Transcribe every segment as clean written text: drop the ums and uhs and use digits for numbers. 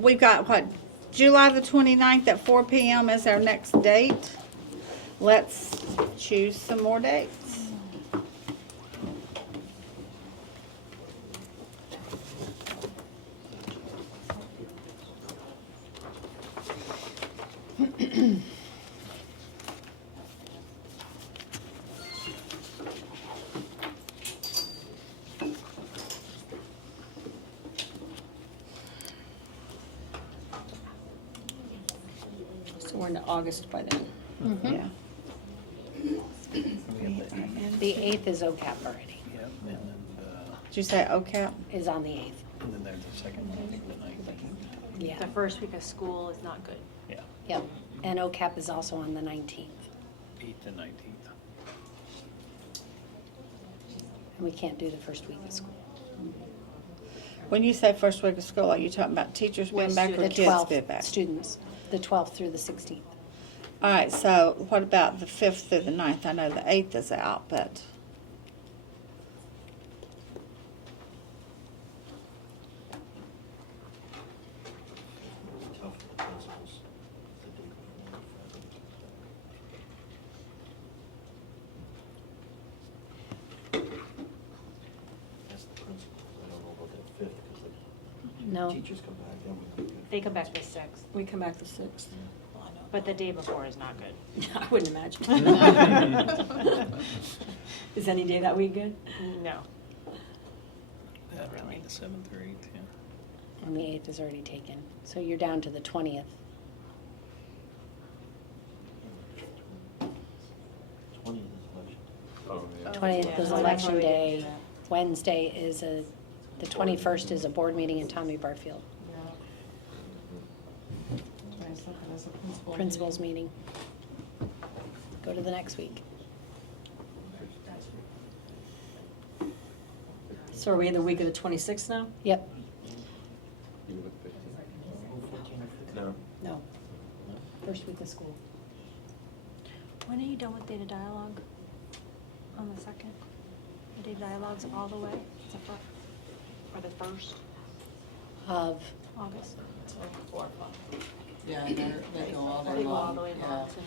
we've got what, July the 29th at 4 p.m. is our next date. Let's choose some more dates. So we're into August by then. Yeah. The 8th is OCAP already, Yep, and then, Did you say OCAP? is on the 8th. and then there's the second one, I think, the 19th. Yeah, The first week of school is not good. Yeah, yep. And OCAP is also on the 19th. 8th and 19th. And we can't do the first week of school. When you say first week of school, are you talking about teachers being back or The kids being back? 12th, students, the 12th through the 16th. All right, so what about the 5th through the 9th? I know the 8th is out, but Tough for the principals. The day before. That's the principals. I don't know about that fifth, because No. the teachers come back, then we could. They come back the sixth, We come back the 6th. but the day before is not good. I wouldn't imagine. Is any day that week good? No. That would be the 7th or 8th, yeah. And the 8th is already taken. So you're down to the 20th. 20th is election. Oh, yeah. 20th yeah. is Oh, election that's day. right. Wednesday is the 21st is a board meeting in Tommy Barfield. Principals meeting. Go to the next week. So are we in the week of the 26th now? Yep, Even the 15th. No. no. First week of school. When are you done with data dialogue? On the second? The data dialogue's all the way? Is that or the first Of, August? Yeah, they go all day long. They go all the way yeah. long to the.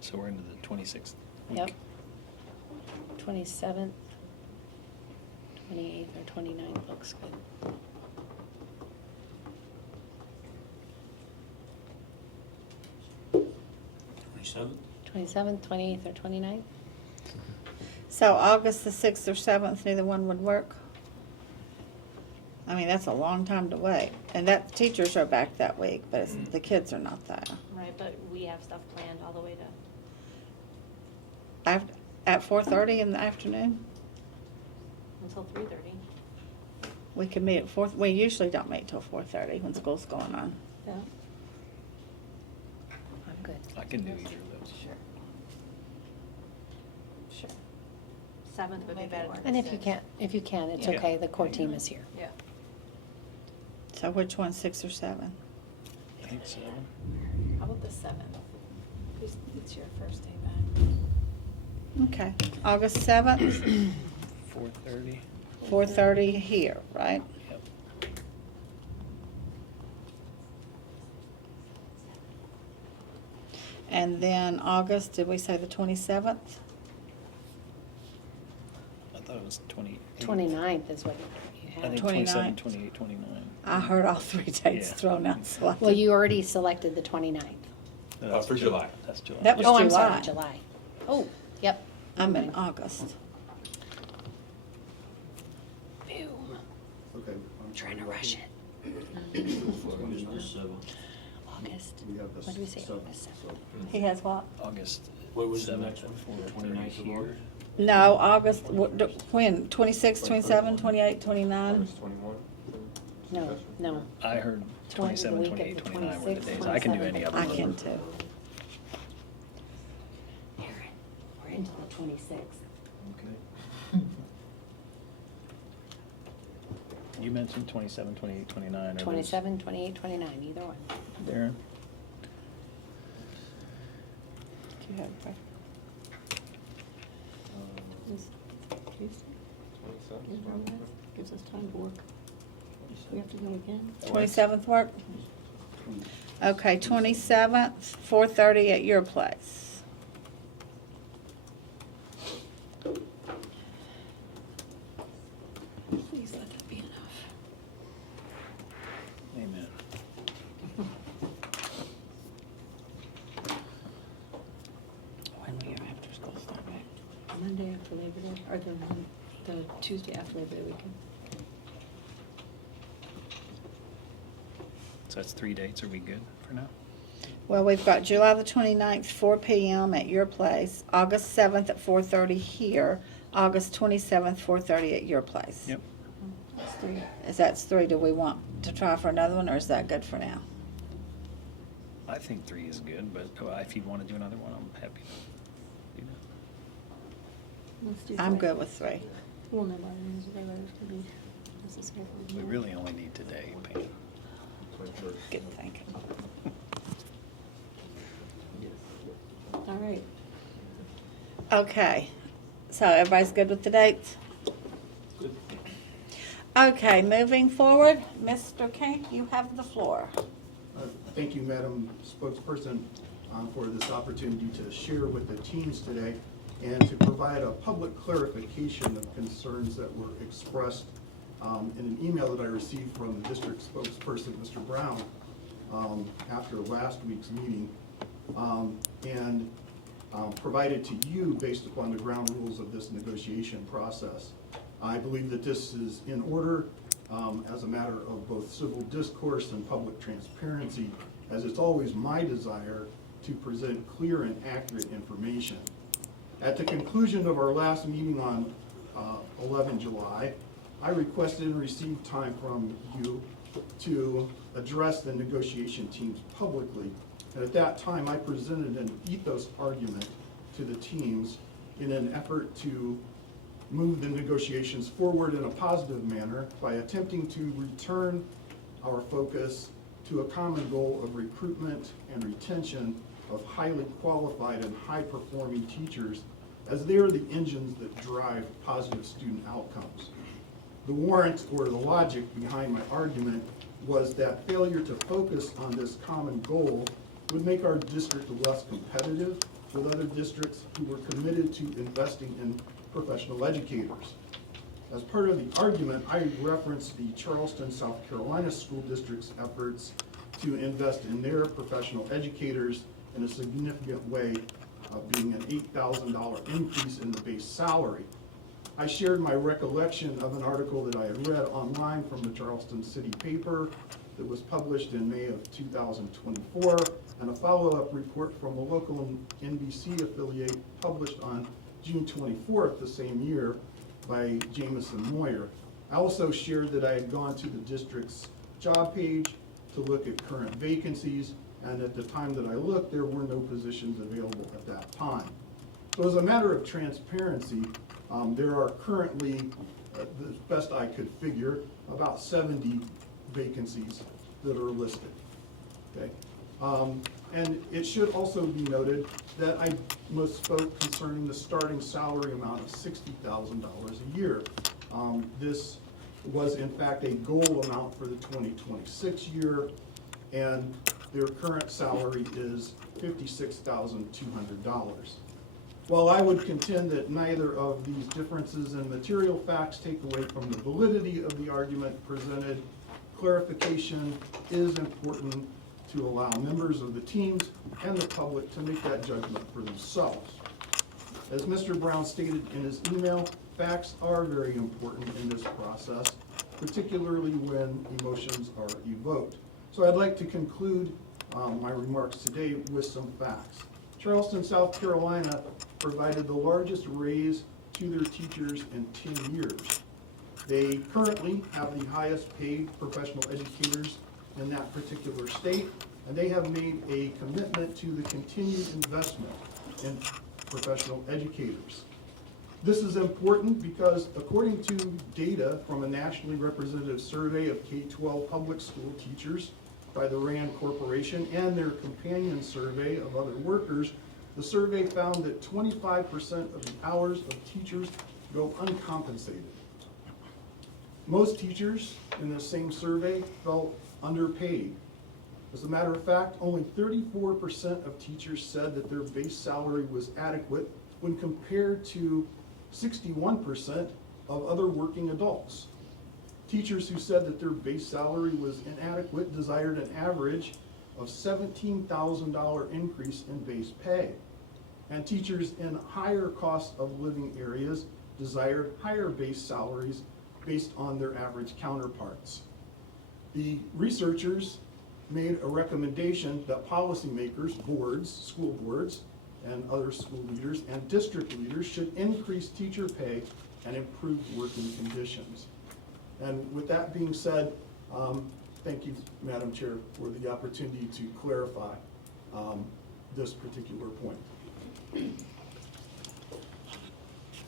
So we're into the 26th week. yep. 27th, 28th, or 29th looks good. Twenty-seventh? 27th, 28th, or 29th? so August the 6th or 7th, neither one would work. I mean, that's a long time to wait. And that teachers are back that week, but it's, the kids are not there. Right, but we have stuff planned all the way to, At 4:30 in the afternoon, until 3:30. we can meet at 4. We usually don't meet till 4:30 when school's going on. Yeah. I'm good. I can do either of those. Sure. 7th would be better. And if you can't, it's Yeah. okay, the core team is here. Yeah. So which one, 6 or 7? I think 7. How about the 7th? Because it's your first day back. Okay, August 7th, 4:30. 4:30 here, right? Yep. And then August, did we say the 27th? I thought it was 28th. 29th is what you I think have. 27, 29th. 28, 29. I heard all 3 dates Yeah. thrown out, so I Well, you already selected the 29th. No, For July. That's July. That was Oh, I'm July. sorry, July. Oh, yep. I'm in August. Boom. Okay. I'm trying to rush it. August the 7th. August. We have the What did we say? 7th, August 7th. so- He has what? August What was the 7th, next one? 4:30 29th of here. August? No, August, when? 26, 27, 28, 29? August 21. No, no. I heard 27, week of 28, the 29 were the 26th, days. I can do any of them. I can too. Aaron, we're into the 26th. Okay. You mentioned 27, 28, 29. Are those- 27, 28, 29, either one. Darren? Do you have a Tuesday? Gives us time to work. We have to go again. 27th work? Okay, 27th, 4:30 at your place. Please let that be enough. Amen. When will your after school start back? Monday after Labor Day, or the Tuesday after Labor Day weekend. So that's 3 dates. Are we good for now? Well, we've got July the 29th, 4 p.m. at your place, August 7th at 4:30 here, August 27th, 4:30 at your place. Yep. That's 3. Is that 3? Do we want to try for another one, or is that good for now? I think 3 is good, but if you want to do another one, I'm happy to do that. Let's do I'm 3. good with 3. Well, no, but it is regular to be necessary. We really only need today, Pam. Good thinking. All right. Okay, so everybody's good with the dates? Okay, moving forward, Mr. King, you have the floor. Thank you, Madam Spokesperson, for this opportunity to share with the teams today and to provide a public clarification of concerns that were expressed in an email that I received from the district spokesperson, Mr. Brown, after last week's meeting, and provided to you based upon the ground rules of this negotiation process. I believe that this is in order as a matter of both civil discourse and public transparency, as it's always my desire to present clear and accurate information. At the conclusion of our last meeting on 11 July, I requested and received time from you to address the negotiation teams publicly. And at that time, I presented an ethos argument to the teams in an effort to move the negotiations forward in a positive manner by attempting to return our focus to a common goal of recruitment and retention of highly qualified and high-performing teachers, as they are the engines that drive positive student outcomes. The warrant or the logic behind my argument was that failure to focus on this common goal would make our district less competitive with other districts who were committed to investing in professional educators. As part of the argument, I referenced the Charleston, South Carolina School District's efforts to invest in their professional educators in a significant way, being an $8,000 increase in the base salary. I shared my recollection of an article that I had read online from the Charleston City paper that was published in May of 2024, and a follow-up report from a local NBC affiliate published on June 24th the same year by Jameson Moyer. I also shared that I had gone to the district's job page to look at current vacancies, and at the time that I looked, there were no positions available at that time. So as a matter of transparency, there are currently, as best I could figure, about 70 vacancies that are listed, okay? And it should also be noted that I misspoke concerning the starting salary amount of $60,000 a year. This was in fact a goal amount for the 2026 year, and their current salary is $56,200. While I would contend that neither of these differences in material facts take away from the validity of the argument presented, clarification is important to allow members of the teams and the public to make that judgment for themselves. As Mr. Brown stated in his email, facts are very important in this process, particularly when emotions are evoked. So I'd like to conclude my remarks today with some facts. Charleston, South Carolina provided the largest raise to their teachers in 10 years. They currently have the highest paid professional educators in that particular state, and they have made a commitment to the continued investment in professional educators. This is important because according to data from a nationally representative survey of K-12 public school teachers by the RAND Corporation and their companion survey of other workers, the survey found that 25% of the hours of teachers go uncompensated. Most teachers in the same survey felt underpaid. As a matter of fact, only 34% of teachers said that their base salary was adequate when compared to 61% of other working adults. Teachers who said that their base salary was inadequate desired an average of $17,000 increase in base pay. And teachers in higher cost of living areas desired higher base salaries based on their average counterparts. The researchers made a recommendation that policymakers, boards, school boards, and other school leaders and district leaders should increase teacher pay and improve working conditions. And with that being said, thank you, Madam Chair, for the opportunity to clarify this particular point.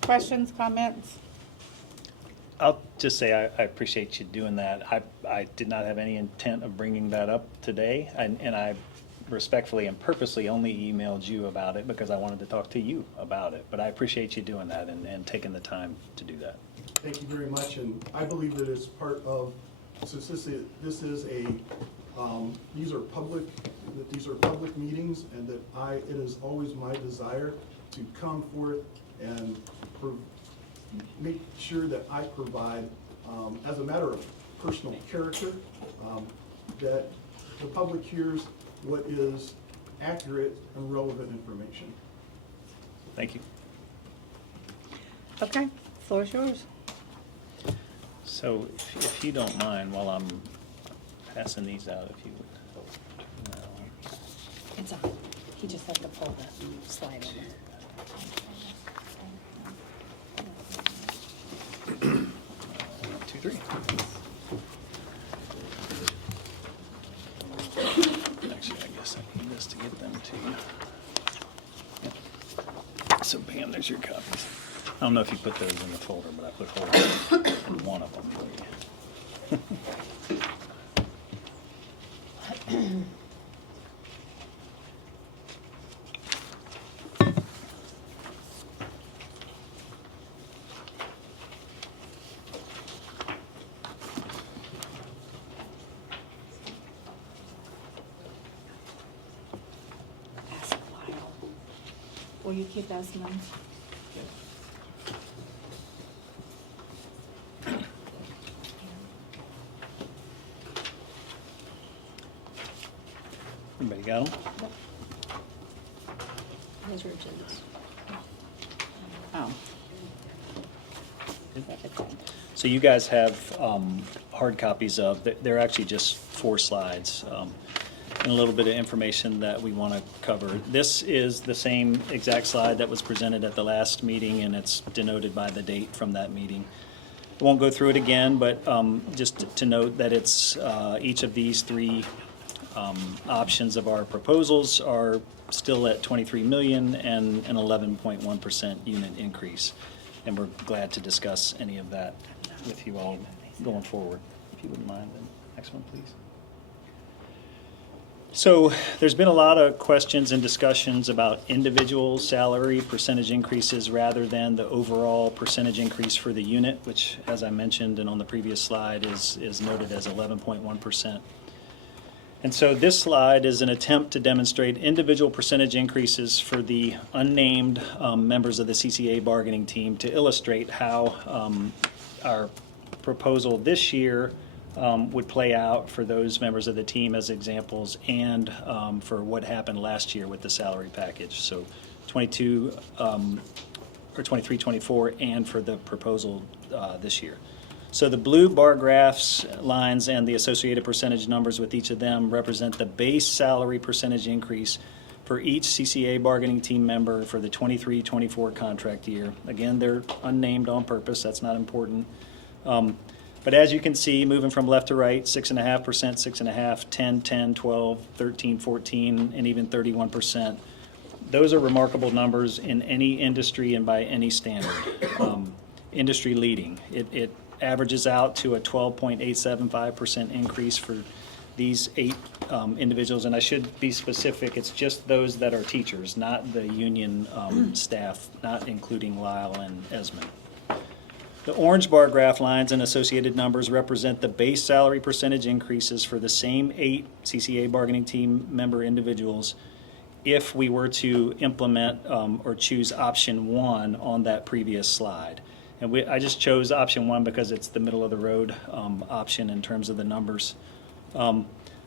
Questions, comments? I'll just say I appreciate you doing that. I did not have any intent of bringing that up today, and I respectfully and purposely only emailed you about it because I wanted to talk to you about it. But I appreciate you doing that and taking the time to do that. Thank you very much, and I believe that it's part of, since this is a, these are public meetings, and that it is always my desire to come forth and make sure that I provide, as a matter of personal character, that the public hears what is accurate and relevant information. Thank you. Okay, floor is yours. So if you don't mind, while I'm passing these out, if you would. turn that on. It's on. He just had to pull the slide over. 1, 2, 3. Actually, I guess I need this to get them to you. Yep. So Pam, there's your copies. I don't know if you put those in the folder, but I put holes in one of them for you. That's a while. Will you keep asking them? Everybody got them? Those are agendas. Oh. So you guys have hard copies of, they're actually just 4 slides, and a little bit of information that we want to cover. This is the same exact slide that was presented at the last meeting, and it's denoted by the date from that meeting. I won't go through it again, but just to note that it's each of these 3 options of our proposals are still at 23 million and an 11.1% unit increase. And we're glad to discuss any of that with you all going forward. If you wouldn't mind, then next one, please. So there's been a lot of questions and discussions about individual salary percentage increases rather than the overall percentage increase for the unit, which, as I mentioned and on the previous slide, is noted as 11.1%. And so this slide is an attempt to demonstrate individual percentage increases for the unnamed members of the CCEA bargaining team to illustrate how our proposal this year would play out for those members of the team as examples, and for what happened last year with the salary package. So 22 or 23, 24, and for the proposal this year. So the blue bar graphs, lines, and the associated percentage numbers with each of them represent the base salary percentage increase for each CCEA bargaining team member for the 23-24 contract year. Again, they're unnamed on purpose. That's not important. But as you can see, moving from left to right, 6.5%, 6.5%, 10, 10, 12, 13, 14, and even 31%. Those are remarkable numbers in any industry and by any standard. Industry leading. It averages out to a 12.875% increase for these 8 individuals. And I should be specific, it's just those that are teachers, not the union staff, not including Lyle and Esmond. The orange bar graph lines and associated numbers represent the base salary percentage increases for the same 8 CCA bargaining team member individuals if we were to implement or choose option 1 on that previous slide. And I just chose option 1 because it's the middle of the road option in terms of the numbers.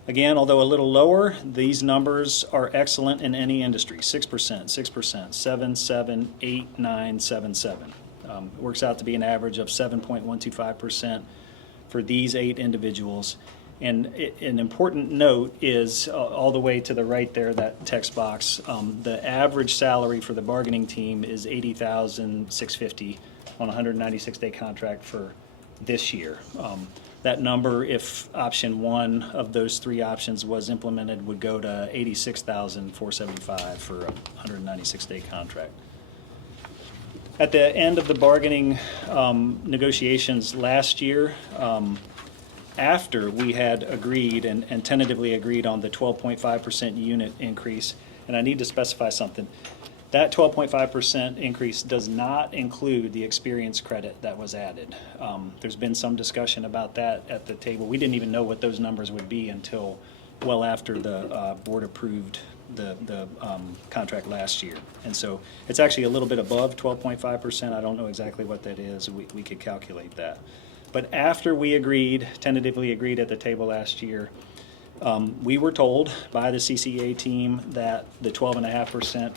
Again, although a little lower, these numbers are excellent in any industry. 6%, 6%, 7, 7, 8, 9, 7, 7. It works out to be an average of 7.125% for these 8 individuals. And an important note is all the way to the right there, that text box, the average salary for the bargaining team is $80,650 on a 196-day contract for this year. That number, if option 1 of those 3 options was implemented, would go to $86,475 for a 196-day contract. At the end of the bargaining negotiations last year, after we had agreed and tentatively agreed on the 12.5% unit increase, and I need to specify something, that 12.5% increase does not include the experience credit that was added. There's been some discussion about that at the table. We didn't even know what those numbers would be until well after the board approved the contract last year. And so it's actually a little bit above 12.5%. I don't know exactly what that is. We could calculate that. But after we agreed, tentatively agreed at the table last year, we were told by the CCEA team that the 12.5%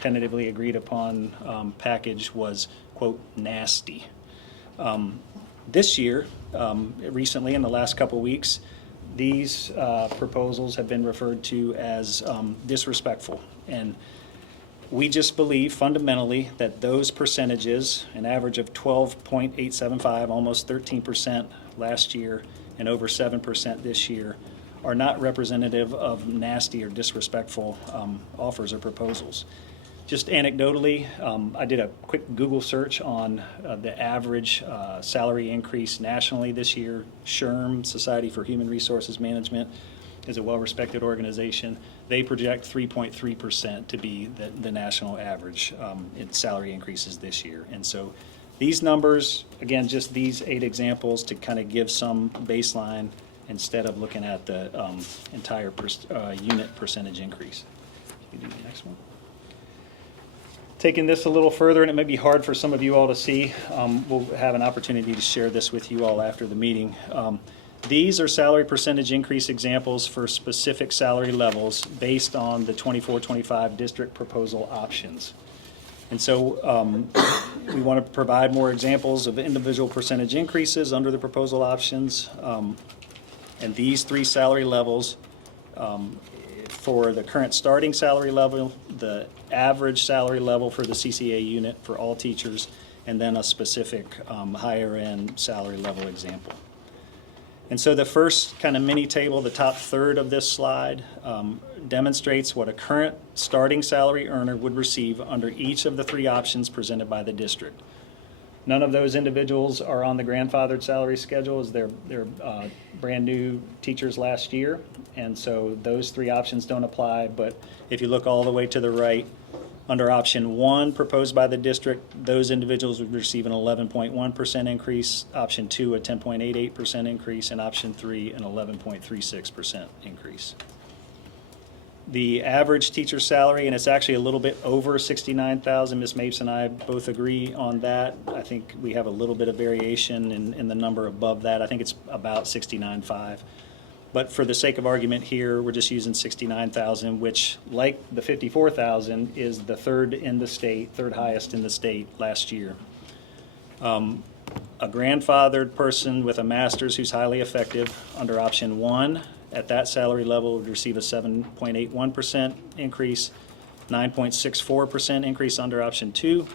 tentatively agreed upon package was, quote, nasty. This year, recently in the last couple weeks, these proposals have been referred to as disrespectful. And we just believe fundamentally that those percentages, an average of 12.875, almost 13% last year, and over 7% this year, are not representative of nasty or disrespectful offers or proposals. Just anecdotally, I did a quick Google search on the average salary increase nationally this year. SHRM, Society for Human Resources Management, is a well-respected organization. They project 3.3% to be the national average in salary increases this year. And so these numbers, again, just these 8 examples to kind of give some baseline instead of looking at the entire unit percentage increase. Can you do the next one? Taking this a little further, and it may be hard for some of you all to see, we'll have an opportunity to share this with you all after the meeting. These are salary percentage increase examples for specific salary levels based on the 24-25 district proposal options. And so we want to provide more examples of individual percentage increases under the proposal options. And these 3 salary levels, for the current starting salary level, the average salary level for the CCA unit for all teachers, and then a specific higher end salary level example. And so the first kind of mini table, the top third of this slide, demonstrates what a current starting salary earner would receive under each of the 3 options presented by the district. None of those individuals are on the grandfathered salary schedule, as they're brand new teachers last year, and so those 3 options don't apply. But if you look all the way to the right, under option 1 proposed by the district, those individuals would receive an 11.1% increase, option 2 a 10.88% increase, and option 3 an 11.36% increase. The average teacher salary, and it's actually a little bit over $69,000. Ms. Mapes and I both agree on that. I think we have a little bit of variation in the number above that. I think it's about $69,500. But for the sake of argument here, we're just using $69,000, which, like the $54,000, is the third highest in the state last year. A grandfathered person with a master's who's highly effective under option 1 at that salary level would receive a 7.81% increase, 9.64% increase under option 2,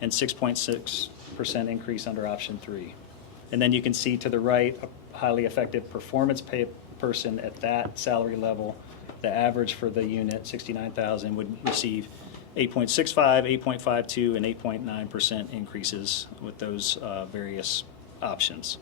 and 6.6% increase under option 3. And then you can see to the right, a highly effective performance pay person at that salary level, the average for the unit, 69,000, would receive 8.65, 8.52, and 8.9% increases with those various options.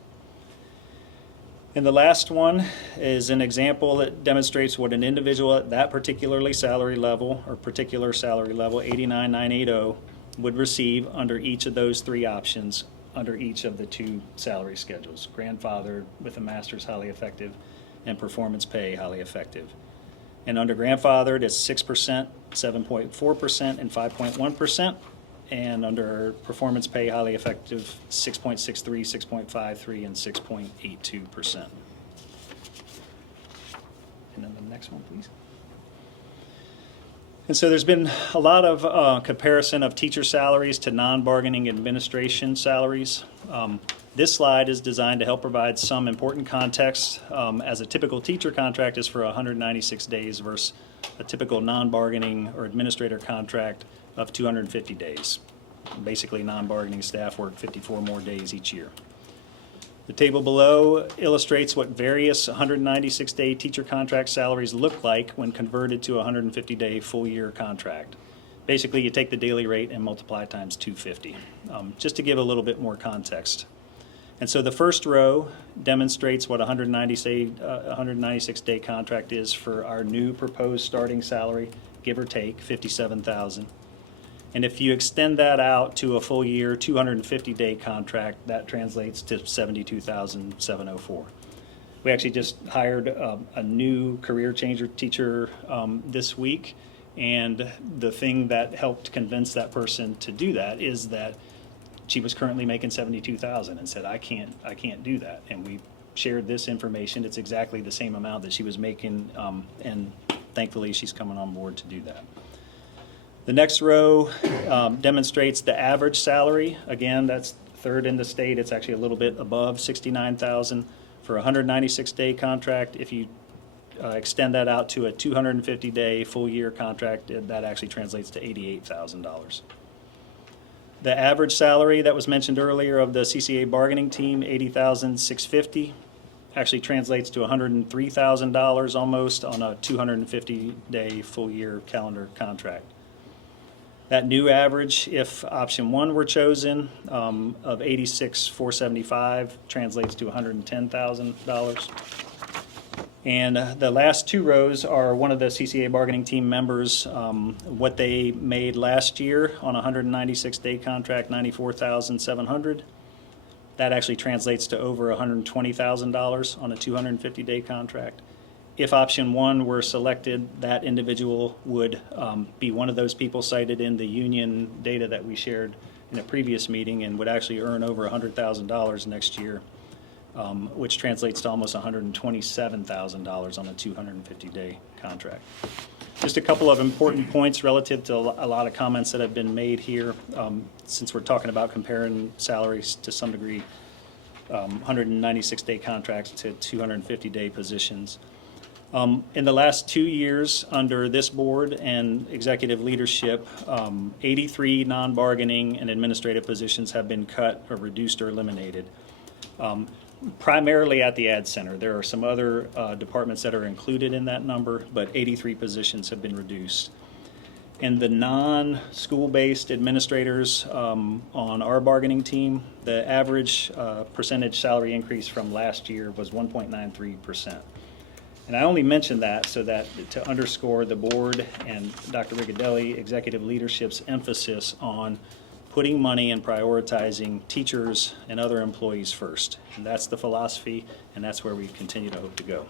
And the last one is an example that demonstrates what an individual at that particular salary level, 89,980, would receive under each of those 3 options under each of the two salary schedules, grandfathered with a master's highly effective and performance pay highly effective. And under grandfathered, it's 6%, 7.4%, and 5.1%. And under performance pay highly effective, 6.63, 6.53, and 6.82%. And then the next one, please. And so there's been a lot of comparison of teacher salaries to non-bargaining administration salaries. This slide is designed to help provide some important context, as a typical teacher contract is for 196 days versus a typical non-bargaining or administrator contract of 250 days. Basically, non-bargaining staff work 54 more days each year. The table below illustrates what various 196-day teacher contract salaries look like when converted to a 150-day full-year contract. Basically, you take the daily rate and multiply times 250, just to give a little bit more context. And so the first row demonstrates what a 196-day contract is for our new proposed starting salary, give or take, $57,000. And if you extend that out to a full year 250-day contract, that translates to $72,704. We actually just hired a new career changer teacher this week, and the thing that helped convince that person to do that is that she was currently making $72,000 and said, I can't do that. And we shared this information. It's exactly the same amount that she was making, and thankfully she's coming on board to do that. The next row demonstrates the average salary. Again, that's third in the state. It's actually a little bit above $69,000 for a 196-day contract. If you extend that out to a 250-day full-year contract, that actually translates to $88,000. The average salary that was mentioned earlier of the CCEA bargaining team, $80,650, actually translates to $103,000 almost on a 250-day full-year calendar contract. That new average, if option one were chosen, of $86,475 translates to $110,000. And the last two rows are one of the CCEA bargaining team members, what they made last year on a 196-day contract, $94,700. That actually translates to over $120,000 on a 250-day contract. If option one were selected, that individual would be one of those people cited in the union data that we shared in a previous meeting and would actually earn over $100,000 next year, which translates to almost $127,000 on a 250-day contract. Just a couple of important points relative to a lot of comments that have been made here, since we're talking about comparing salaries to some degree, 196-day contracts to 250-day positions. In the last 2 years under this board and executive leadership, 83 non-bargaining and administrative positions have been cut or reduced or eliminated, primarily at the Ad Center. There are some other departments that are included in that number, but 83 positions have been reduced. And the non-school-based administrators on our bargaining team, the average percentage salary increase from last year was 1.93%. And I only mention that so that to underscore the board and Dr. Rigadelli executive leadership's emphasis on putting money and prioritizing teachers and other employees first. And that's the philosophy, and that's where we continue to hope to go.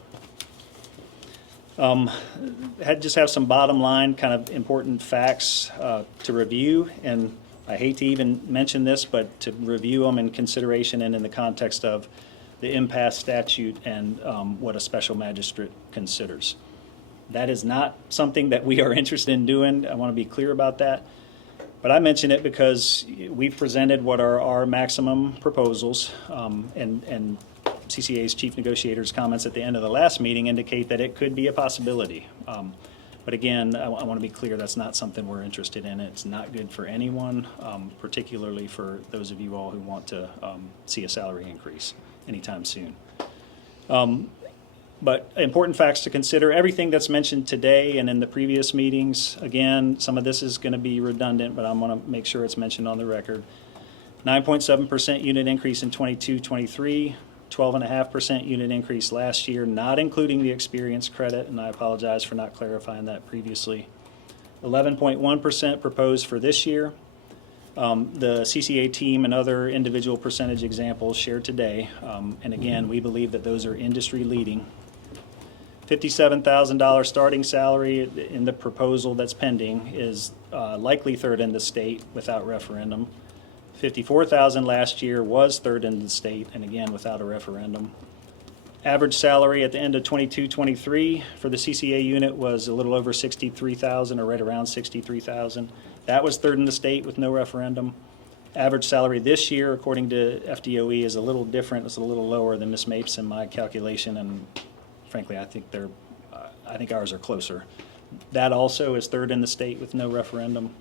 Just have some bottom line kind of important facts to review, and I hate to even mention this, but to review them in consideration and in the context of the impasse statute and what a special magistrate considers. That is not something that we are interested in doing. I want to be clear about that. But I mention it because we've presented what are our maximum proposals, and CCA's chief negotiator's comments at the end of the last meeting indicate that it could be a possibility. But again, I want to be clear, that's not something we're interested in. It's not good for anyone, particularly for those of you all who want to see a salary increase anytime soon. But important facts to consider, everything that's mentioned today and in the previous meetings, again, some of this is going to be redundant, but I'm going to make sure it's mentioned on the record. 9.7% unit increase in 22-23, 12.5% unit increase last year, not including the experience credit, and I apologize for not clarifying that previously. 11.1% proposed for this year. The CCA team and other individual percentage examples shared today, and again, we believe that those are industry leading. $57,000 starting salary in the proposal that's pending is likely third in the state without referendum. $54,000 last year was third in the state, and again, without a referendum. Average salary at the end of 22-23 for the CCA unit was a little over $63,000, or right around $63,000. That was third in the state with no referendum. Average salary this year, according to FDOE, is a little different. It's a little lower than Ms. Mapes in my calculation, and frankly, I think ours are closer. That also is third in the state with no referendum.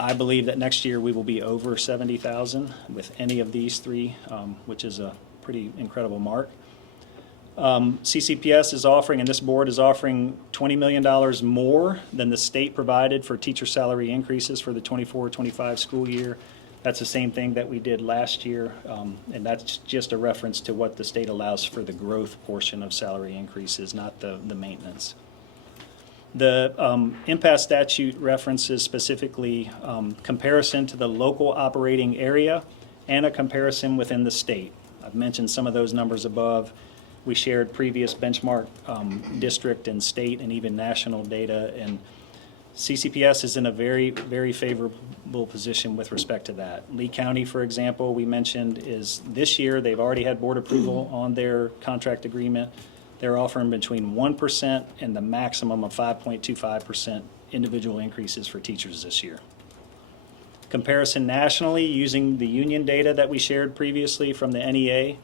I believe that next year we will be over 70,000 with any of these three, which is a pretty incredible mark. CCPS is offering, and this board is offering, $20 million more than the state provided for teacher salary increases for the 24-25 school year. That's the same thing that we did last year, and that's just a reference to what the state allows for the growth portion of salary increases, not the maintenance. The impasse statute references specifically comparison to the local operating area and a comparison within the state. I've mentioned some of those numbers above. We shared previous benchmark district and state and even national data, and CCPS is in a very, very favorable position with respect to that. Lee County, for example, we mentioned, is this year, they've already had board approval on their contract agreement. They're offering between 1% and the maximum of 5.25% individual increases for teachers this year. Comparison nationally, using the union data that we shared previously from the NEA,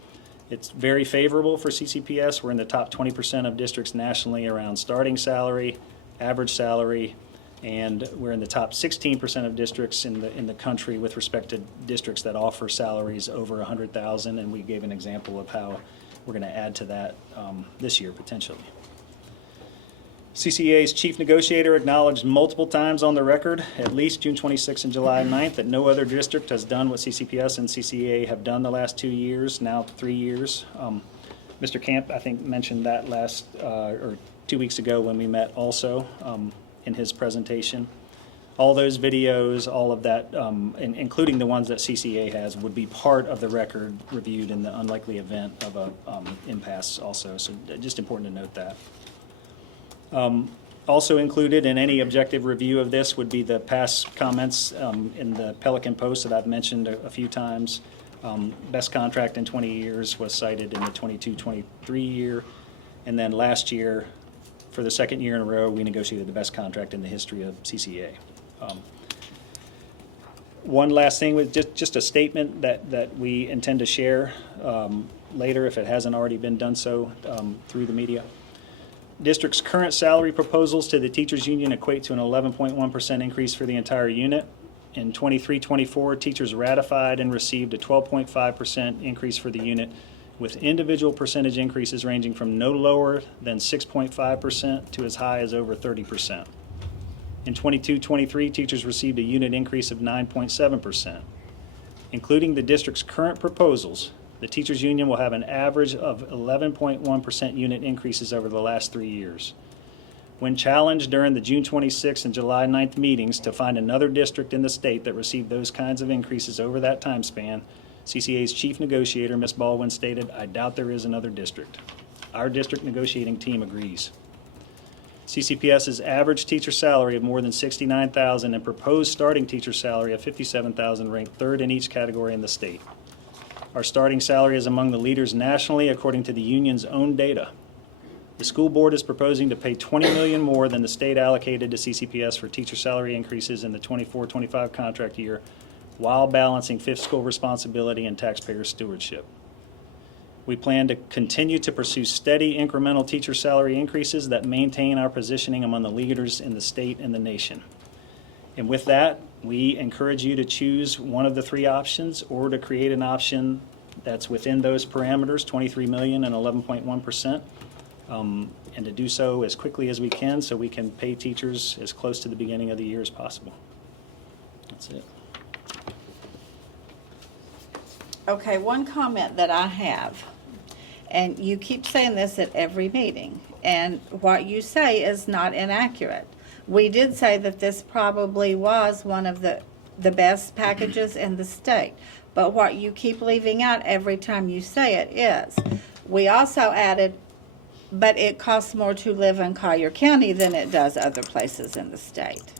it's very favorable for CCPS. We're in the top 20% of districts nationally around starting salary, average salary, and we're in the top 16% of districts in the country with respect to districts that offer salaries over $100,000, and we gave an example of how we're going to add to that this year potentially. CCEA's chief negotiator acknowledged multiple times on the record, at least June 26th and July 9th, that no other district has done what CCPS and CCEA have done the last 2 years, now 3 years. Mr. Camp, I think, mentioned that or 2 weeks ago when we met also in his presentation. All those videos, all of that, including the ones that CCEA has, would be part of the record reviewed in the unlikely event of a impasse also. So just important to note that. Also included in any objective review of this would be the past comments in the Pelican Post that I've mentioned a few times. Best contract in 20 years was cited in the 22-23 year. And then last year, for the second year in a row, we negotiated the best contract in the history of CCEA. One last thing, with just a statement that we intend to share later if it hasn't already been done so through the media. District's current salary proposals to the teachers union equate to an 11.1% increase for the entire unit. In 23-24, teachers ratified and received a 12.5% increase for the unit, with individual percentage increases ranging from no lower than 6.5% to as high as over 30%. In 22-23, teachers received a unit increase of 9.7%. Including the district's current proposals, the teachers union will have an average of 11.1% unit increases over the last 3 years. When challenged during the June 26th and July 9th meetings to find another district in the state that received those kinds of increases over that time span, CCA's chief negotiator, Ms. Baldwin, stated, "I doubt there is another district." Our district negotiating team agrees. CCPS's average teacher salary of more than $69,000 and proposed starting teacher salary of $57,000 ranked third in each category in the state. Our starting salary is among the leaders nationally according to the union's own data. The school board is proposing to pay $20 million more than the state allocated to CCPS for teacher salary increases in the 24-25 contract year, while balancing fiscal responsibility and taxpayer stewardship. We plan to continue to pursue steady incremental teacher salary increases that maintain our positioning among the leaders in the state and the nation. And with that, we encourage you to choose one of the three options or to create an option that's within those parameters, $23 million and 11.1%, and to do so as quickly as we can so we can pay teachers as close to the beginning of the year as possible. That's it. Okay, one comment that I have, and you keep saying this at every meeting, and what you say is not inaccurate. We did say that this probably was one of the the best packages in the state. But what you keep leaving out every time you say it is, we also added, but it costs more to live in Collier County than it does other places in the state.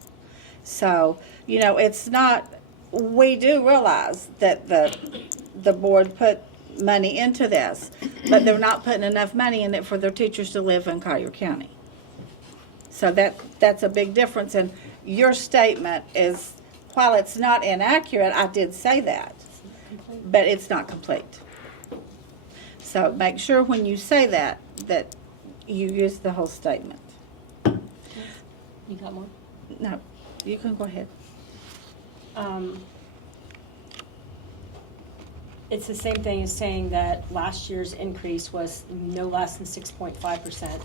So, you know, it's not, we do realize that the board put money into this, but they're not putting enough money in it for their teachers to live in Collier County. So that's a big difference, and your statement is, while it's not inaccurate, I did say that, but it's not complete. So make sure when you say that you use the whole statement. You got more? No, you can go ahead. It's the same thing as saying that last year's increase was no less than 6.5%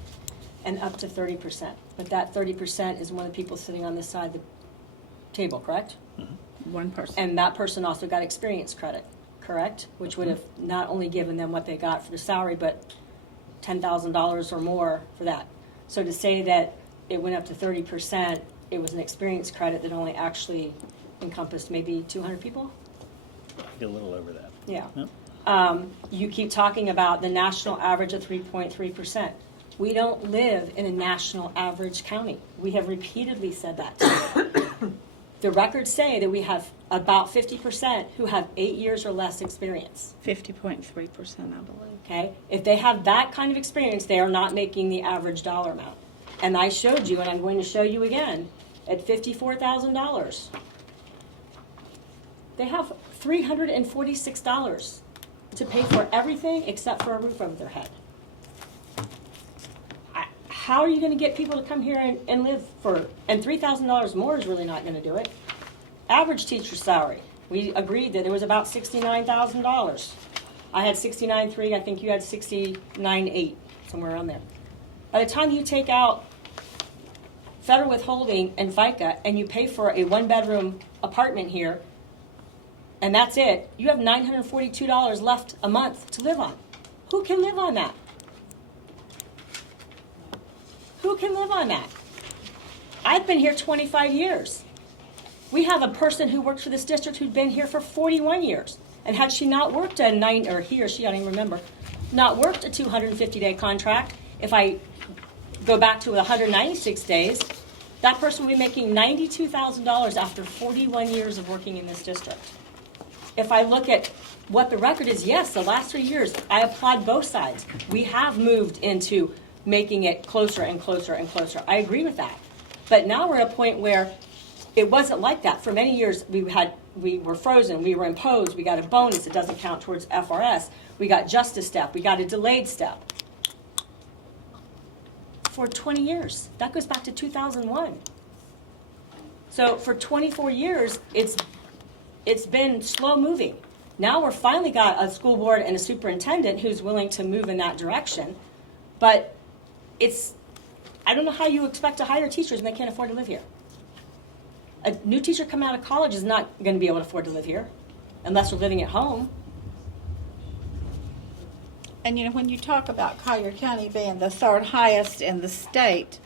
and up to 30%. But that 30% is one of the people sitting on this side of the table, correct? One person. And that person also got experience credit, correct? Which would have not only given them what they got for the salary, but $10,000 or more for that. So to say that it went up to 30%, it was an experience credit that only actually encompassed maybe 200 people? A little over that. Yeah. Yep. You keep talking about the national average of 3.3%. We don't live in a national average county. We have repeatedly said that. The records say that we have about 50% who have 8 years or less experience. 50.3%, I believe. Okay? If they have that kind of experience, they are not making the average dollar amount. And I showed you, and I'm going to show you again, at $54,000. They have $346 to pay for everything except for a roof over their head. How are you going to get people to come here and live for, and $3,000 more is really not going to do it. Average teacher salary, we agreed that it was about $69,000. I had 69.3, I think you had 69.8, somewhere around there. By the time you take out federal withholding and FICA and you pay for a one-bedroom apartment here, and that's it, you have $942 left a month to live on. Who can live on that? Who can live on that? I've been here 25 years. We have a person who works for this district who'd been here for 41 years. And had she not worked a he or she, I don't even remember, not worked a 250-day contract, if I go back to 196 days, that person would be making $92,000 after 41 years of working in this district. If I look at what the record is, yes, the last 3 years, I applaud both sides. We have moved into making it closer and closer and closer. I agree with that. But now we're at a point where it wasn't like that. For many years, we were frozen, we were imposed, we got a bonus, it doesn't count towards FRS. We got justice step, we got a delayed step. For 20 years. That goes back to 2001. So for 24 years, it's been slow moving. Now we're finally got a school board and a superintendent who's willing to move in that direction. But I don't know how you expect to hire teachers when they can't afford to live here. A new teacher coming out of college is not going to be able to afford to live here unless they're living at home. And you know, when you talk about Collier County being the third highest in the state,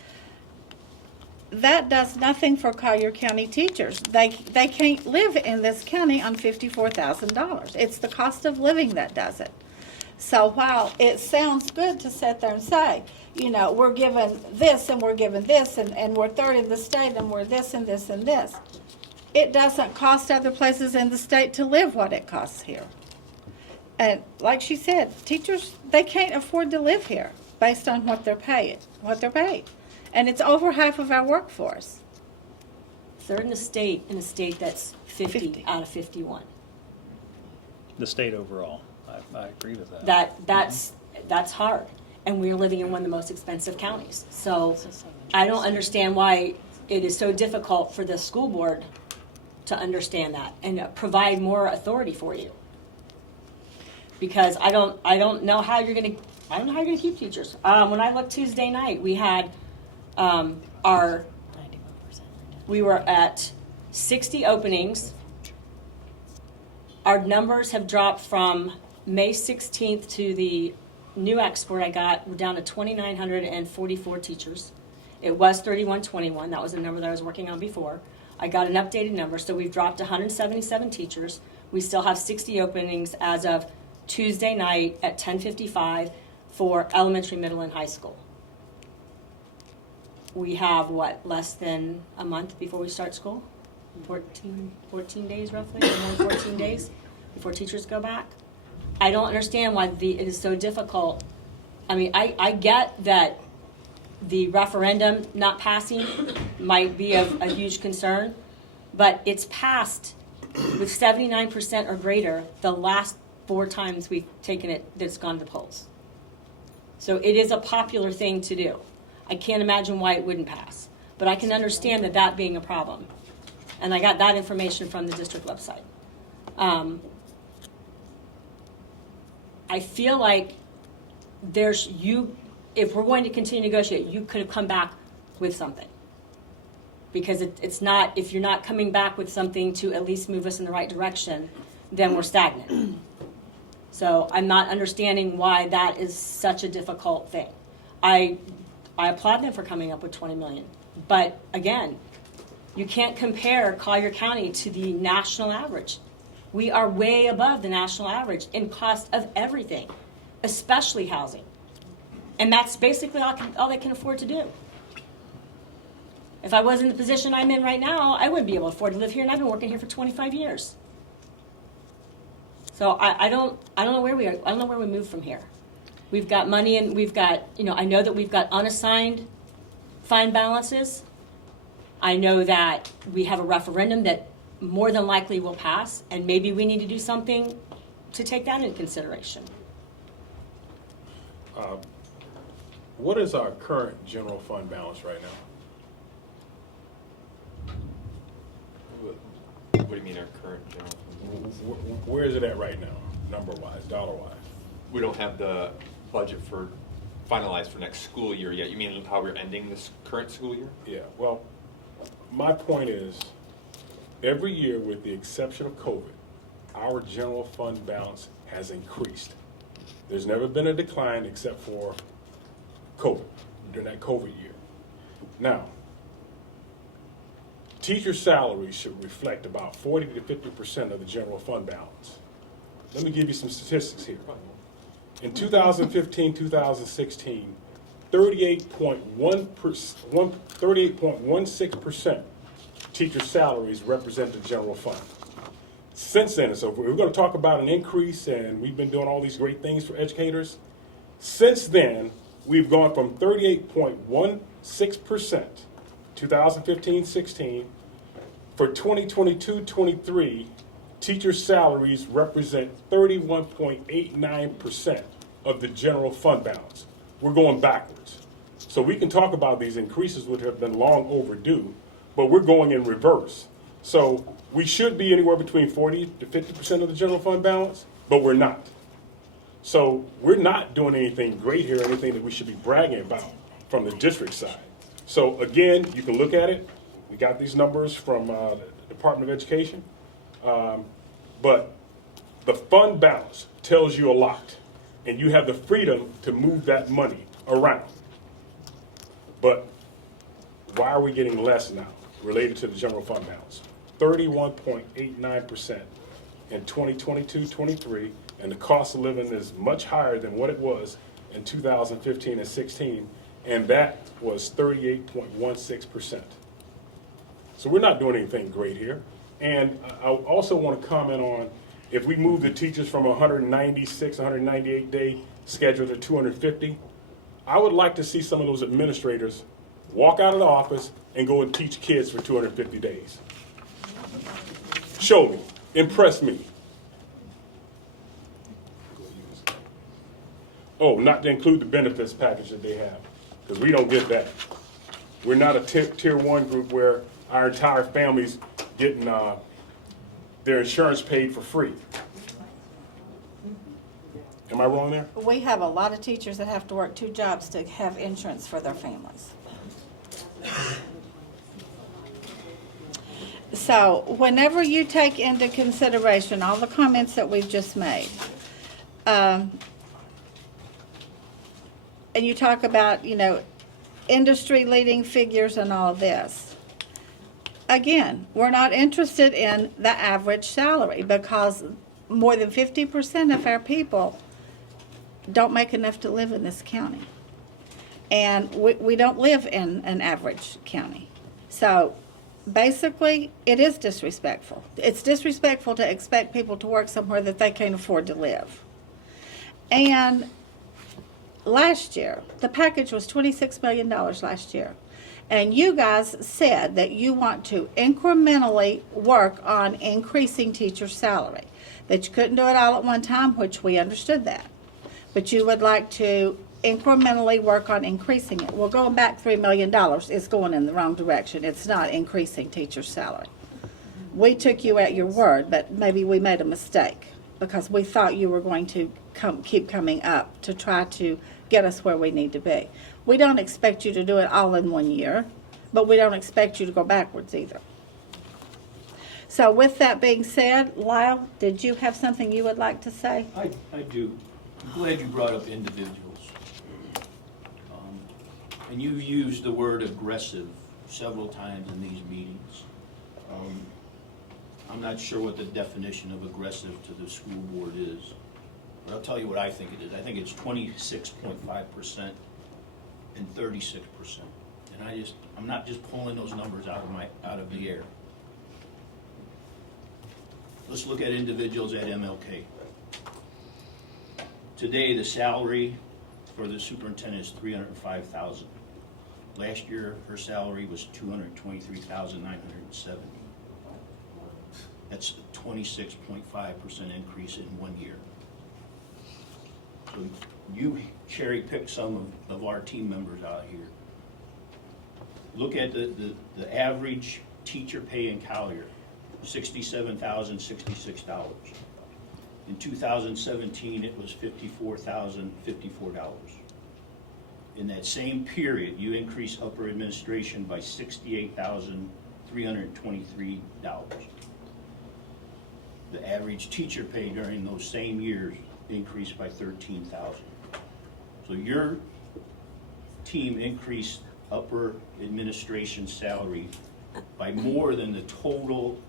that does nothing for Collier County teachers. They can't live in this county on $54,000. It's the cost of living that does it. So while it sounds good to sit there and say, you know, we're given this and we're given this and we're third in the state and we're this and this and this, it doesn't cost other places in the state to live what it costs here. And like she said, teachers, they can't afford to live here based on what they're paid. And it's over half of our workforce. Third in a state that's 50 out of 51. The state overall. I agree with that. That's hard. And we're living in one of the most expensive counties. So I don't understand why it is so difficult for the school board to understand that and provide more authority for you. Because I don't know how you're going to keep teachers. When I looked Tuesday night, we had we were at 60 openings. Our numbers have dropped from May 16th to the new export I got. We're down to 2,944 teachers. It was 3121. That was the number that I was working on before. I got an updated number, so we've dropped 177 teachers. We still have 60 openings as of Tuesday night at 10:55 for elementary, middle, and high school. We have, less than a month before we start school? 14 days roughly, or more than 14 days before teachers go back. I don't understand why it is so difficult. I mean, I get that the referendum not passing might be of a huge concern, but it's passed with 79% or greater the last 4 times we've taken it that's gone to the polls. So it is a popular thing to do. I can't imagine why it wouldn't pass, but I can understand that being a problem. And I got that information from the district website. I feel like if we're going to continue to negotiate, you could have come back with something. Because it's not, if you're not coming back with something to at least move us in the right direction, then we're stagnant. So I'm not understanding why that is such a difficult thing. I applaud them for coming up with 20 million. But again, you can't compare Collier County to the national average. We are way above the national average in cost of everything, especially housing. And that's basically all they can afford to do. If I was in the position I'm in right now, I wouldn't be able to afford to live here, and I've been working here for 25 years. So I don't know where we are. I don't know where we move from here. We've got money, and we've got, I know that we've got unassigned fund balances. I know that we have a referendum that more than likely will pass, and maybe we need to do something to take that into consideration. What is our current general fund balance right now? What do you mean our current general fund balance? Where is it at right now, number-wise, dollar-wise? We don't have the budget finalized for next school year yet. You mean how we're ending this current school year? Yeah, well, my point is, every year with the exception of COVID, our general fund balance has increased. There's never been a decline except for COVID, during that COVID year. Now, teacher salaries should reflect about 40 to 50% of the general fund balance. Let me give you some statistics here. In 2015, 2016, 38.16% teacher salaries represent the general fund. Since then, so if we're going to talk about an increase, and we've been doing all these great things for educators, since then, we've gone from 38.16%, 2015-16, for 2022-23, teacher salaries represent 31.89% of the general fund balance. We're going backwards. So we can talk about these increases, which have been long overdue, but we're going in reverse. So we should be anywhere between 40 to 50% of the general fund balance, but we're not. So we're not doing anything great here, anything that we should be bragging about from the district side. So again, you can look at it. We got these numbers from the Department of Education. But the fund balance tells you a lot, and you have the freedom to move that money around. But why are we getting less now related to the general fund balance? 31.89% in 2022-23, and the cost of living is much higher than what it was in 2015 and 16, and that was 38.16%. So we're not doing anything great here. And I also want to comment on, if we move the teachers from 196, 198 day schedule to 250, I would like to see some of those administrators walk out of the office and go and teach kids for 250 days. Show me, impress me. Oh, not to include the benefits package that they have, because we don't get that. We're not a tier 1 group where our entire family's getting their insurance paid for free. Am I wrong there? We have a lot of teachers that have to work 2 jobs to have insurance for their families. So whenever you take into consideration all the comments that we've just made, and you talk about, industry-leading figures and all this. Again, we're not interested in the average salary because more than 50% of our people don't make enough to live in this county. And we don't live in an average county. So basically, it is disrespectful. It's disrespectful to expect people to work somewhere that they can't afford to live. And last year, the package was $26 million last year. And you guys said that you want to incrementally work on increasing teachers' salary. That you couldn't do it all at one time, which we understood that. But you would like to incrementally work on increasing it. Well, going back $3 million is going in the wrong direction. It's not increasing teachers' salary. We took you at your word, but maybe we made a mistake because we thought you were going to keep coming up to try to get us where we need to be. We don't expect you to do it all in 1 year, but we don't expect you to go backwards either. So with that being said, Lyle, did you have something you would like to say? I do. I'm glad you brought up individuals. And you used the word aggressive several times in these meetings. I'm not sure what the definition of aggressive to the school board is, but I'll tell you what I think it is. I think it's 26.5% and 36%. And I'm not just pulling those numbers out of the air. Let's look at individuals at MLK. Today, the salary for the superintendent is $305,000. Last year, her salary was $223,970. That's a 26.5% increase in 1 year. So you cherry-picked some of our team members out here. Look at the average teacher pay in Collier, $67,066. In 2017, it was $54,054. In that same period, you increased upper administration by $68,323. The average teacher pay during those same years increased by $13,000. So your team increased upper administration salary by more than the total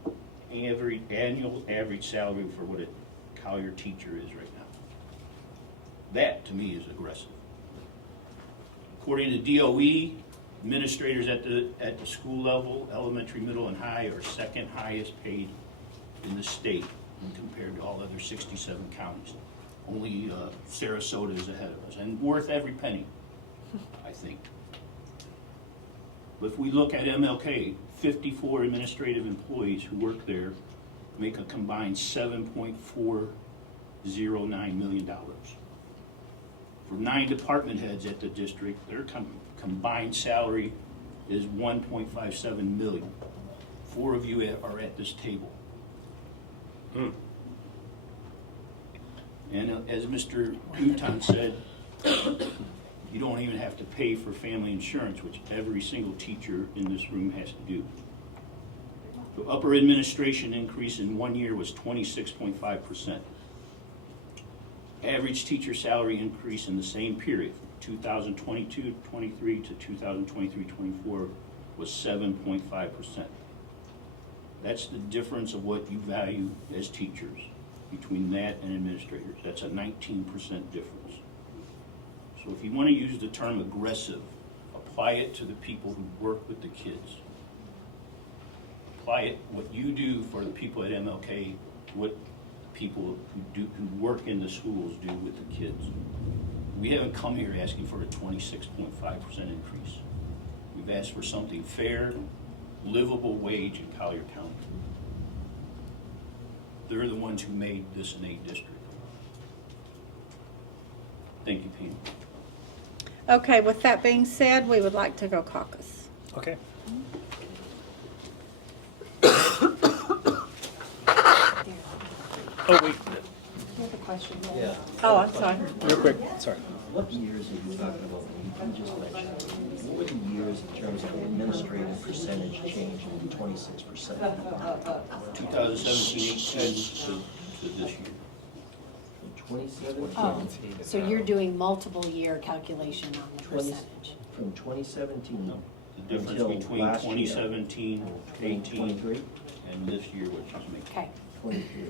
annual average salary for what a Collier teacher is right now. That, to me, is aggressive. According to DOE, administrators at the school level, elementary, middle, and high, are second highest paid in the state when compared to all other 67 counties. Only Sarasota is ahead of us, and worth every penny, I think. But if we look at MLK, 54 administrative employees who work there make a combined $7.409 million. For 9 department heads at the district, their combined salary is $1.57 million. 4 of you are at this table. And as Mr. Newton said, you don't even have to pay for family insurance, which every single teacher in this room has to do. The upper administration increase in 1 year was 26.5%. Average teacher salary increase in the same period, 2022-23 to 2023-24, was 7.5%. That's the difference of what you value as teachers between that and administrators. That's a 19% difference. So if you want to use the term aggressive, apply it to the people who work with the kids. Apply it, what you do for the people at MLK, what people who work in the schools do with the kids. We haven't come here asking for a 26.5% increase. We've asked for something fair, livable wage in Collier County. They're the ones who made this an 8 district. Thank you, Pam. Okay, with that being said, we would like to go caucus. Okay. Oh, wait, I have a question. Yeah. Oh, I'm sorry. real quick, sorry. What years are you talking about? You just mentioned, what were the years in terms of the administrative percentage change from 26%? 2017-18 to this year. 27? Oh, so you're doing multiple year calculation on the percentage? from 2017 The difference until between last year. 2017, 18, 23? and this year, what she's making. Okay. 23.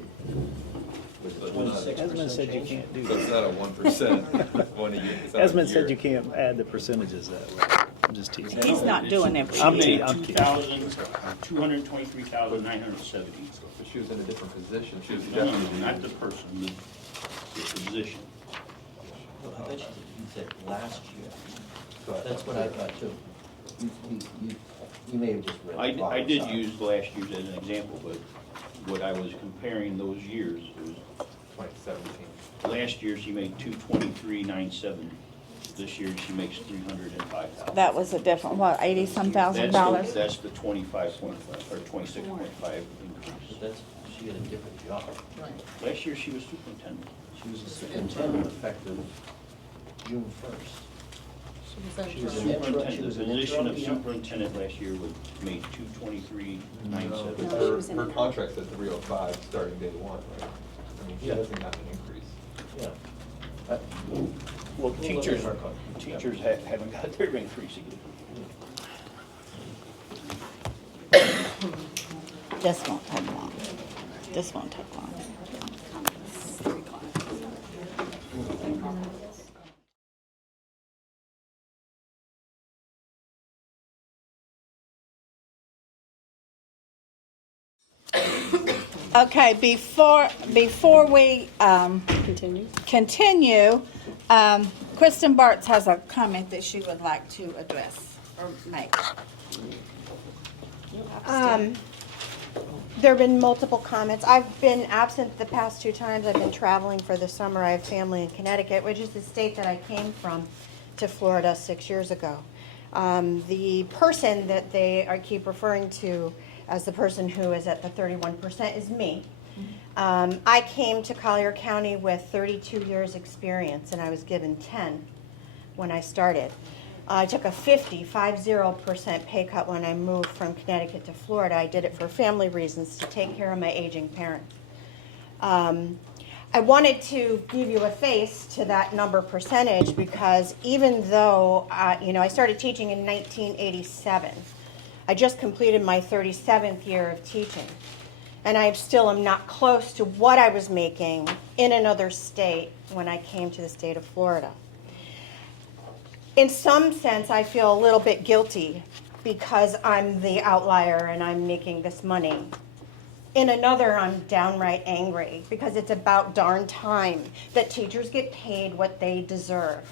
Was it But we're not- 26% Esmond said you change? can't do So it's that. not a 1%, one a year. It's not a Esmond said year. you can't add the percentages that way. I'm just teasing. He's not doing it. I'm She made kidding, I'm kidding. 223,970. But she was in a different position. She was No, deputy. not the person, the position. Well, I bet you said last year. That's what I thought too. You may have just read. the I did bottom use last year as an example, but what I was comparing those years was, 2017. last year she made 223,970. This year she makes 305,000. That was a different, what, 80-some thousand dollars? That's the 25.5, or 26.5 increase. But that's, she had a different job. Last year she was superintendent. She was a superintendent effective June 1st. She was an interim, she Superintendent, was the an position interim. of superintendent last year was made 223,970. But No, she was in her the- contract said 305 starting day one, right? I mean, she Yeah. hasn't gotten an increase. Yeah. Well, We'll look teachers, at her contract. teachers haven't got their increase either. This won't take long. This won't take long. Okay, before we continue, Kristen Bartz has a comment that she would like to address or make. There have been multiple comments. I've been absent the past 2 times. I've been traveling for the summer. I have family in Connecticut, which is the state that I came from, to Florida 6 years ago. The person that they keep referring to as the person who is at the 31% is me. I came to Collier County with 32 years experience, and I was given 10 when I started. I took a 50% pay cut when I moved from Connecticut to Florida. I did it for family reasons, to take care of my aging parents. I wanted to give you a face to that number percentage because even though, I started teaching in 1987, I just completed my 37th year of teaching. And I still am not close to what I was making in another state when I came to the state of Florida. In some sense, I feel a little bit guilty because I'm the outlier and I'm making this money. In another, I'm downright angry because it's about darn time that teachers get paid what they deserve.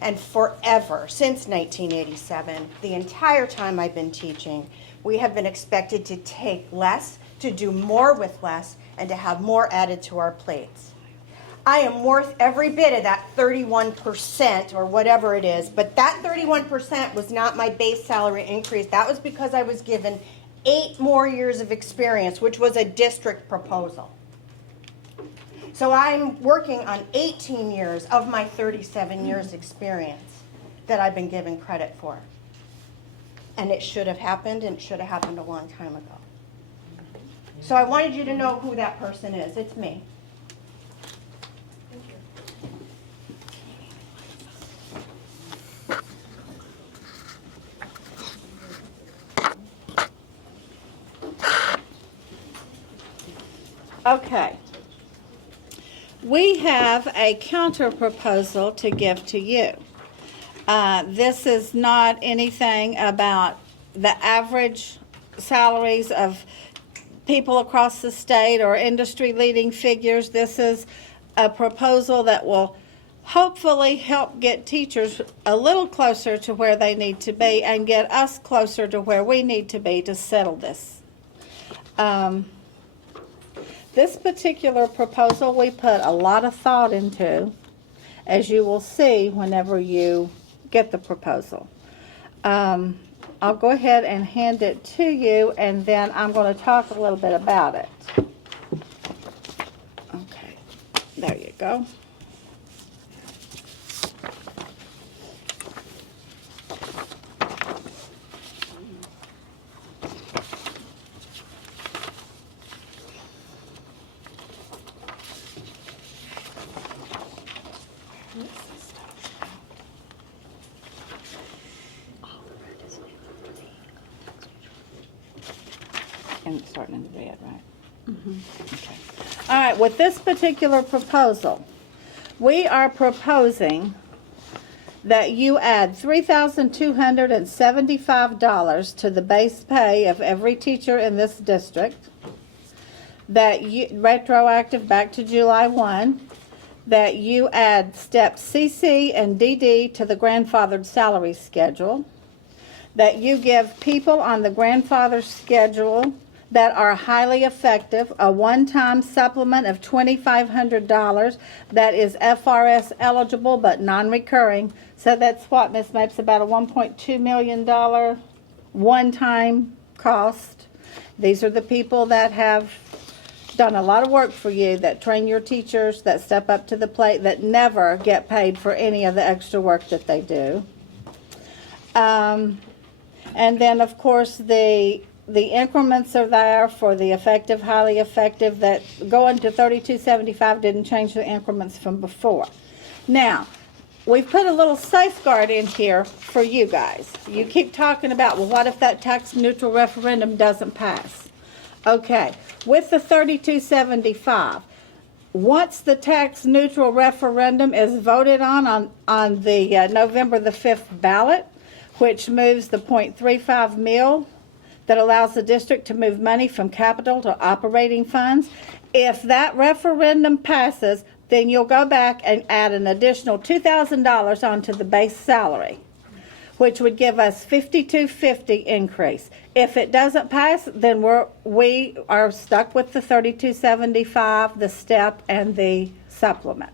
And forever, since 1987, the entire time I've been teaching, we have been expected to take less, to do more with less, and to have more added to our plates. I am worth every bit of that 31% or whatever it is, but that 31% was not my base salary increase. That was because I was given 8 more years of experience, which was a district proposal. So I'm working on 18 years of my 37 years experience that I've been given credit for. And it should have happened, and it should have happened a long time ago. So I wanted you to know who that person is. It's me. Okay. We have a counter proposal to give to you. This is not anything about the average salaries of people across the state or industry leading figures. This is a proposal that will hopefully help get teachers a little closer to where they need to be and get us closer to where we need to be to settle this. This particular proposal we put a lot of thought into, as you will see whenever you get the proposal. I'll go ahead and hand it to you, and then I'm going to talk a little bit about it. Okay, there you go. and starting in the red, right? Okay. All right, with this particular proposal, we are proposing that you add $3,275 to the base pay of every teacher in this district, that you, retroactive back to July 1, that you add step CC and DD to the grandfathered salary schedule, that you give people on the grandfather schedule that are highly effective a one-time supplement of $2,500 that is FRS eligible but non-recurring. So that's what, Ms. Mapes, about a $1.2 million one-time cost. These are the people that have done a lot of work for you, that train your teachers, that step up to the plate, that never get paid for any of the extra work that they do. And then, of course, the increments are there for the effective, highly effective, that going to 3275 didn't change the increments from before. Now, we've put a little safeguard in here for you guys. You keep talking about, well, what if that tax neutral referendum doesn't pass? Okay, with the 3275, once the tax neutral referendum is voted on the November the 5th ballot, which moves the 0.35 mil that allows the district to move money from capital to operating funds, if that referendum passes, then you'll go back and add an additional $2,000 onto the base salary, which would give us $5,250 increase. If it doesn't pass, then we are stuck with the 3275, the step, and the supplement.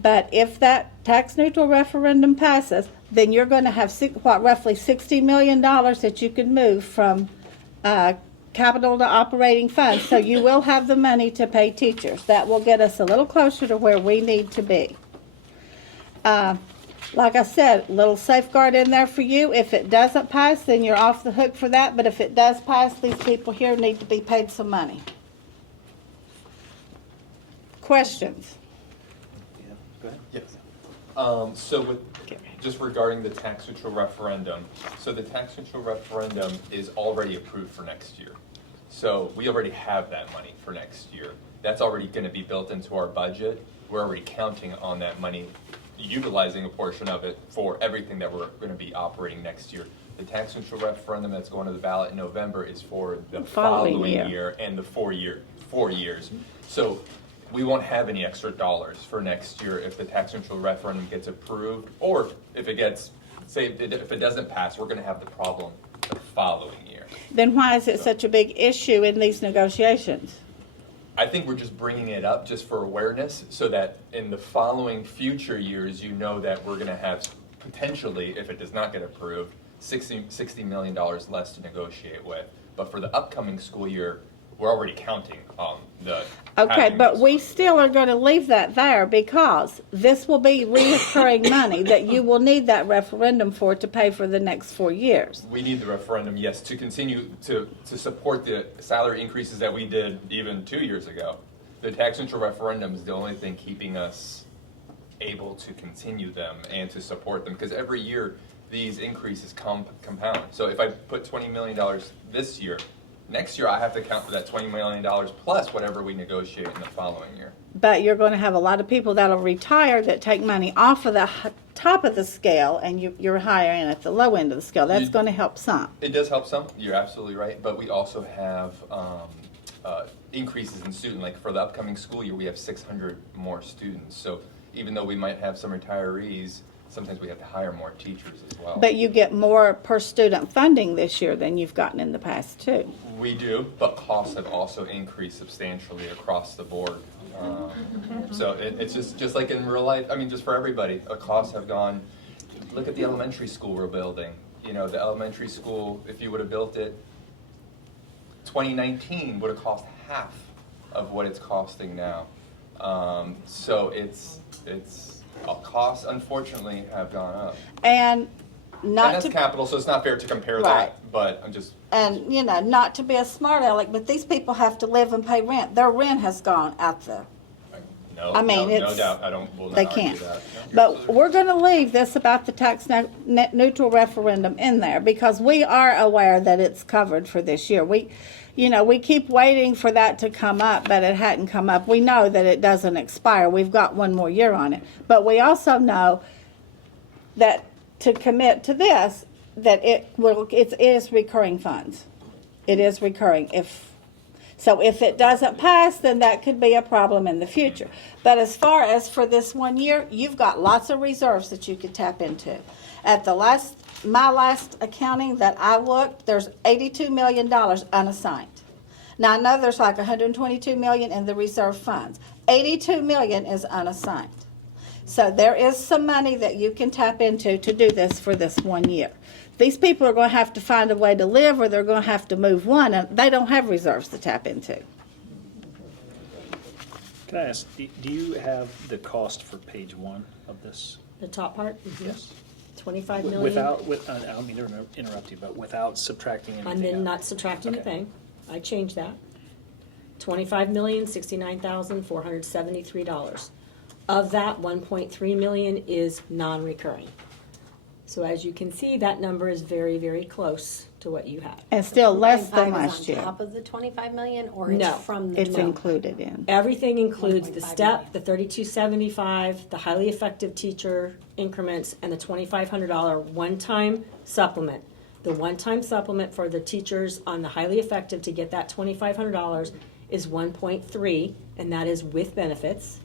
But if that tax neutral referendum passes, then you're going to have roughly $60 million that you can move from capital to operating funds. So you will have the money to pay teachers. That will get us a little closer to where we need to be. Like I said, little safeguard in there for you. If it doesn't pass, then you're off the hook for that. But if it does pass, these people here need to be paid some money. Questions? Yeah, go ahead. Yes. So with, just regarding the tax neutral referendum, so the tax neutral referendum is already approved for next year. So we already have that money for next year. That's already going to be built into our budget. We're already counting on that money, utilizing a portion of it for everything that we're going to be operating next year. The tax neutral referendum that's going to the ballot in November is for the following year and the 4 years. So we won't have any extra dollars for next year if the tax neutral referendum gets approved, or if it gets, say, if it doesn't pass, we're going to have the problem the following year. Then why is it such a big issue in these negotiations? I think we're just bringing it up just for awareness, so that in the following future years, you know that we're going to have potentially, if it does not get approved, $60 million less to negotiate with. But for the upcoming school year, we're already counting on the. Okay, but we still are going to leave that there because this will be reoccurring money that you will need that referendum for to pay for the next 4 years. We need the referendum, yes, to continue to support the salary increases that we did even 2 years ago. The tax neutral referendum is the only thing keeping us able to continue them and to support them, because every year these increases compound. So if I put $20 million this year, next year I have to account for that $20 million plus whatever we negotiate in the following year. But you're going to have a lot of people that'll retire that take money off of the top of the scale, and you're hiring at the low end of the scale. That's going to help some. It does help some. You're absolutely right. But we also have increases in student. Like for the upcoming school year, we have 600 more students. So even though we might have some retirees, sometimes we have to hire more teachers as well. But you get more per student funding this year than you've gotten in the past, too. We do, but costs have also increased substantially across the board. So it's just like in real life. I mean, just for everybody, costs have gone. Look at the elementary school we're building. You know, the elementary school, if you would have built it 2019, would have cost half of what it's costing now. So it's costs, unfortunately, have gone up. And that's capital, so it's not fair to compare that, but I'm just. And, you know, not to be a smart aleck, but these people have to live and pay rent. Their rent has gone out the No, I mean, no it's, doubt, will they not argue can't. that. No, you're But absolutely we're gonna leave this about the net neutral referendum in there, because we are aware that it's covered for this year. We keep waiting for that to come up, but it hadn't come up. We know that it doesn't expire. We've got one more year on it. But we also know that to commit to this, that it is recurring funds. It is recurring. So if it doesn't pass, then that could be a problem in the future. But as far as for this 1 year, you've got lots of reserves that you could tap into. At my last accounting that I looked, there's $82 million unassigned. Now I know there's like $122 million in the reserve funds. $82 million is unassigned. So there is some money that you can tap into to do this for this 1 year. These people are going to have to find a way to live, or they're going to have to move one, and they don't have reserves to tap into. Can I ask, do you have the cost for page 1 of this? The top part? Yes. 25 million. I don't mean to interrupt you, but without subtracting anything And then out. not subtracting a Okay. thing. I changed that. $25,069,473. Of that, 1.3 million is non-recurring. So as you can see, that number is very, very close to what you have. And still less than 1.5 is last year. On top of the 25 million, or it's No. from the? It's No. included in. Everything includes the 1.5 step, million. the 3275, the highly effective teacher increments, and the $2,500 one-time supplement. The one-time supplement for the teachers on the highly effective to get that $2,500 is 1.3, and that is with benefits.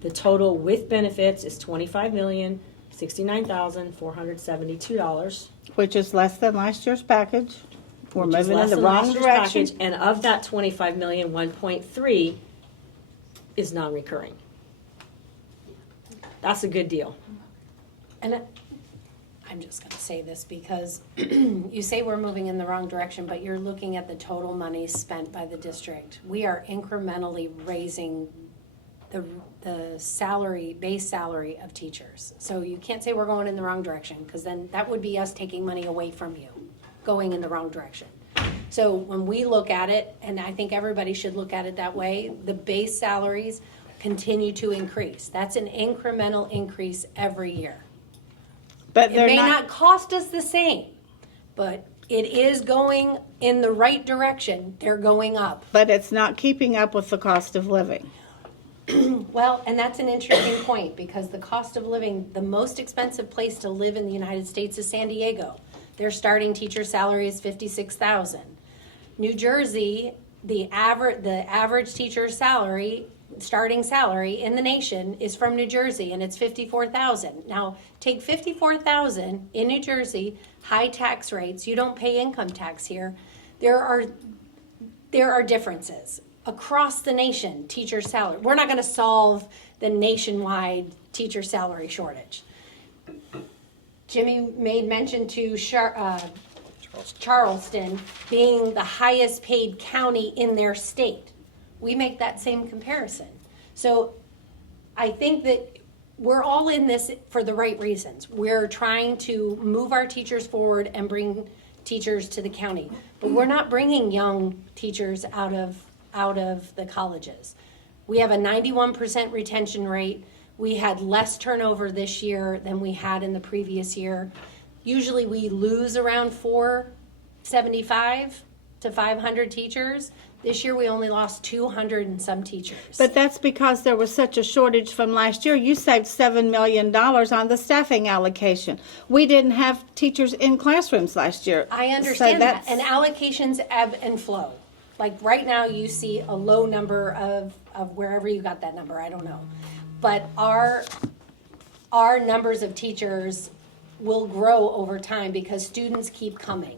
The total with benefits is $25,069,472. Which is less than last year's package. We're which is moving in less the than wrong last year's direction. package, and of that 25 million, 1.3 is non-recurring. That's a good deal. And I'm just gonna say this because you say we're moving in the wrong direction, but you're looking at the total money spent by the district. We are incrementally raising the salary, base salary of teachers. So you can't say we're going in the wrong direction, because then that would be us taking money away from you, going in the wrong direction. So when we look at it, and I think everybody should look at it that way, the base salaries continue to increase. That's an incremental increase every year. But It they're may not, not cost us the same, but it is going in the right direction. They're going up. but it's not keeping up with the cost of living. Well, and that's an interesting point, because the cost of living, the most expensive place to live in the United States is San Diego. Their starting teacher salary is $56,000. New Jersey, the average teacher salary, starting salary in the nation is from New Jersey, and it's $54,000. Now, take $54,000 in New Jersey, high tax rates. You don't pay income tax here. There are differences across the nation. Teacher salary. We're not going to solve the nationwide teacher salary shortage. Jimmy made mention to Charleston being the highest paid county in their state. We make that same comparison. So I think that we're all in this for the right reasons. We're trying to move our teachers forward and bring teachers to the county. But we're not bringing young teachers out of the colleges. We have a 91% retention rate. We had less turnover this year than we had in the previous year. Usually we lose around 475 to 500 teachers. This year we only lost 200 and some teachers. But that's because there was such a shortage from last year. You saved $7 million on the staffing allocation. We didn't have teachers in classrooms last year. I understand So that, that's- and allocations ebb and flow. Like right now, you see a low number of wherever you got that number, I don't know. But our numbers of teachers will grow over time because students keep coming,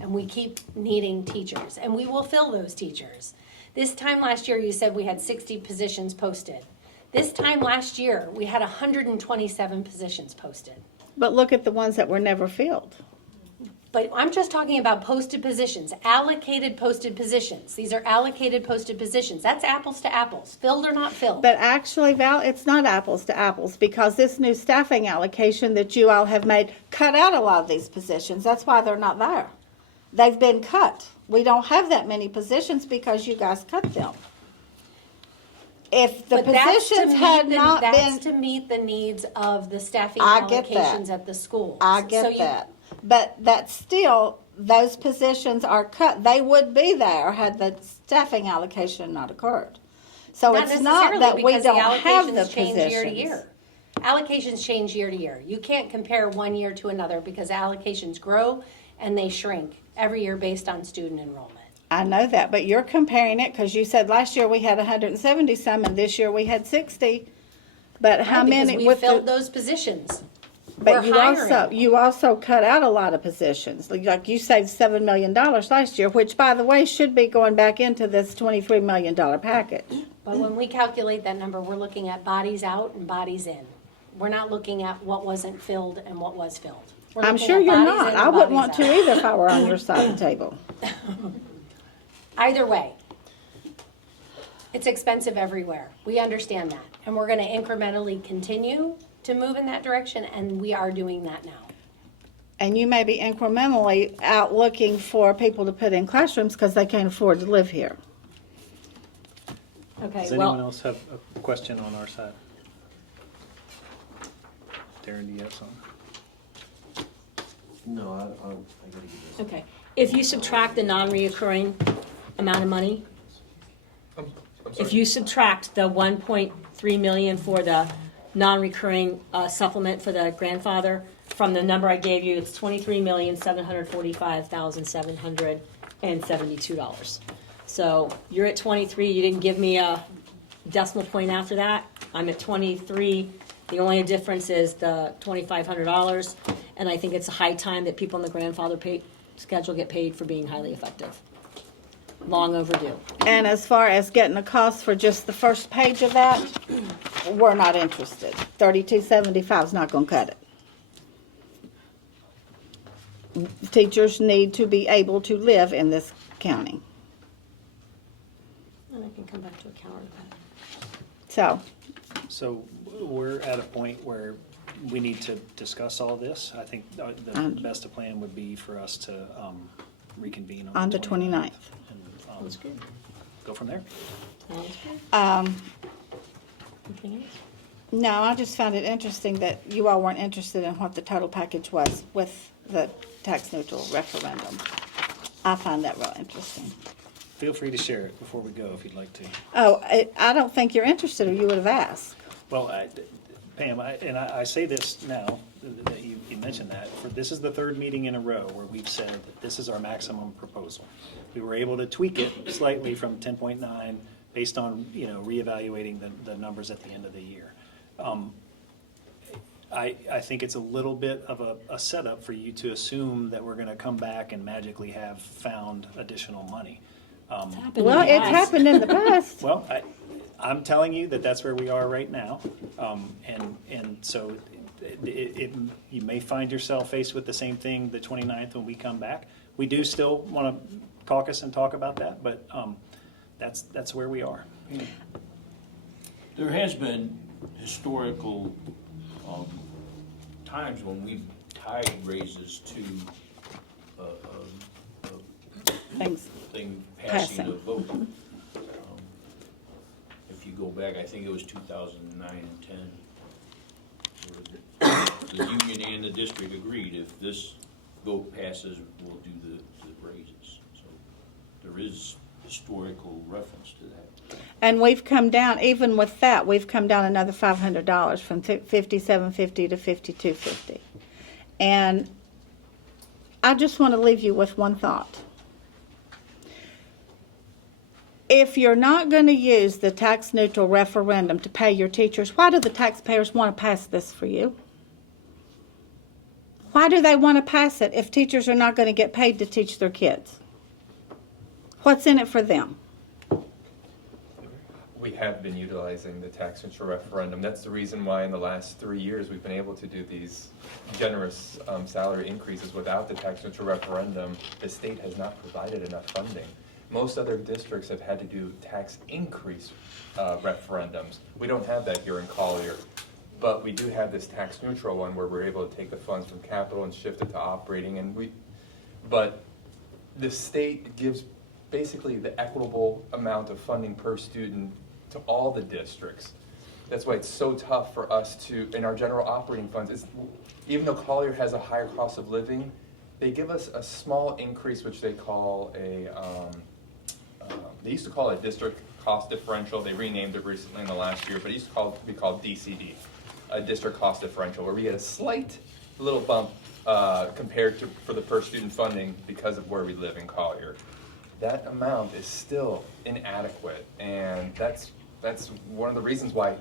and we keep needing teachers, and we will fill those teachers. This time last year, you said we had 60 positions posted. This time last year, we had 127 positions posted. But look at the ones that were never filled. But I'm just talking about posted positions, allocated posted positions. These are allocated posted positions. That's apples to apples, filled or not filled. But actually, Val, it's not apples to apples, because this new staffing allocation that you all have made cut out a lot of these positions. That's why they're not there. They've been cut. We don't have that many positions because you guys cut them. if the But that's to positions meet had the- not That's been, to meet the needs of the staffing I get that. allocations at the schools. I So get you- that. But that's still, those positions are cut. They would be there had the staffing allocation not occurred. So Not it's not necessarily, that we because the don't have the allocations change year to positions. year. Allocations change year to year. You can't compare one year to another because allocations grow and they shrink every year based on student enrollment. I know that, but you're comparing it because you said last year we had 170 some and this year we had 60. But how Right, many? Because we with filled the, those positions. but We're hiring. you also cut out a lot of positions. Like you saved $7 million last year, which by the way should be going back into this $23 million package. But when we calculate that number, we're looking at bodies out and bodies in. We're not looking at what wasn't filled and what was filled. We're I'm looking sure at you're bodies not. in I and wouldn't bodies want to out. either if I were on your side of the table. Either way, it's expensive everywhere. We understand that. And we're gonna incrementally continue to move in that direction, and we are doing that now. And you may be incrementally out looking for people to put in classrooms because they can't afford to live here. Okay, Does anyone well, else have a question on our side? Darren, do you have something? No, I gotta give this. Okay. If you subtract the non-reoccurring amount of money, I'm if sorry. you subtract the 1.3 million for the non-recurring supplement for the grandfather from the number I gave you, it's $23,745,772. So you're at 23. You didn't give me a decimal point after that. I'm at 23. The only difference is the $2,500, and I think it's a high time that people in the grandfather pay schedule get paid for being highly effective. Long overdue. And as far as getting a cost for just the first page of that, we're not interested. $32.75 is not going to cut it. Teachers need to be able to live in this county. and I can come back to a counter to that. So, We're at a point where we need to discuss all this. I think the best plan would be for us to reconvene on the 29th. And Sounds good. go from there. Sounds good. Anything else? No, I just found it interesting that you all weren't interested in what the total package was with the tax neutral referendum. I find that real interesting. Feel free to share it before we go if you'd like to. Oh, I don't think you're interested or you would have asked. Well, Pam, I say this now, that you mentioned that, this is the third meeting in a row where we've said that this is our maximum proposal. We were able to tweak it slightly from 10.9 based on, reevaluating the numbers at the end of the year. I think it's a little bit of a setup for you to assume that we're gonna come back and magically have found additional money. Well, it's happened in the past. Well, I'm telling you that that's where we are right now. And so you may find yourself faced with the same thing the 29th when we come back. We do still want to caucus and talk about that, but that's where we are. There has been historical times when we've tied raises to Things. thing passing a Passing. vote. If you go back, I think it was 2009 and 10. The union and the district agreed if this vote passes, we'll do the raises. So there is historical reference to that. And we've come down, even with that, we've come down another $500 from $57.50 to $52.50. And I just want to leave you with one thought. If you're not going to use the tax neutral referendum to pay your teachers, why do the taxpayers want to pass this for you? Why do they want to pass it if teachers are not going to get paid to teach their kids? What's in it for them? We have been utilizing the tax neutral referendum. That's the reason why in the last 3 years we've been able to do these generous salary increases. Without the tax neutral referendum, the state has not provided enough funding. Most other districts have had to do tax increase referendums. We don't have that here in Collier, but we do have this tax neutral one where we're able to take the funds from capital and shift it to operating. But the state gives basically the equitable amount of funding per student to all the districts. That's why it's so tough for us to, in our general operating funds, even though Collier has a higher cost of living, they give us a small increase, which they call they used to call it district cost differential. They renamed it recently in the last year, but it used to be called DCD, a district cost differential, where we get a slight little bump compared to for the per student funding because of where we live in Collier. That amount is still inadequate, and that's one of the reasons why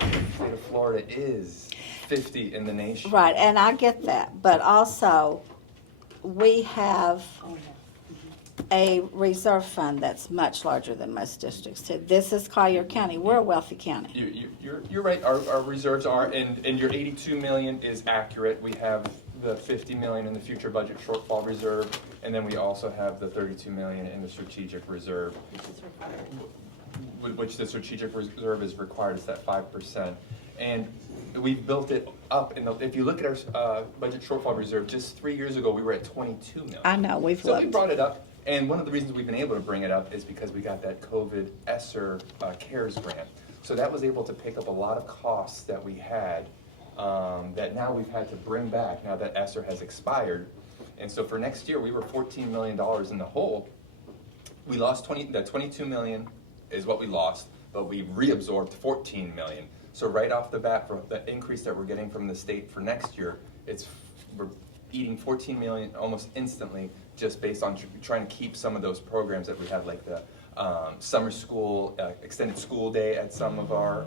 the state of Florida is 50 in the nation. Right, and I get that, but also, we have a reserve fund that's much larger than most districts too. This is Collier County. We're a wealthy county. You're right. Our reserves are, and your 82 million is accurate. We have the 50 million in the future budget shortfall reserve, and then we also have the 32 million in the strategic reserve, which the strategic reserve is required. It's that 5%, and we've built it up. If you look at our budget shortfall reserve, just 3 years ago we were at 22 million. I know, we've So looked. we brought it up. And one of the reasons we've been able to bring it up is because we got that COVID ESSER CARES grant. So that was able to pick up a lot of costs that we had that now we've had to bring back now that ESSER has expired. And so for next year, we were $14 million in the hole. We lost 22 million is what we lost, but we reabsorbed 14 million. So right off the bat, for the increase that we're getting from the state for next year, we're eating 14 million almost instantly, just based on trying to keep some of those programs that we had, like the summer school, extended school day at some of our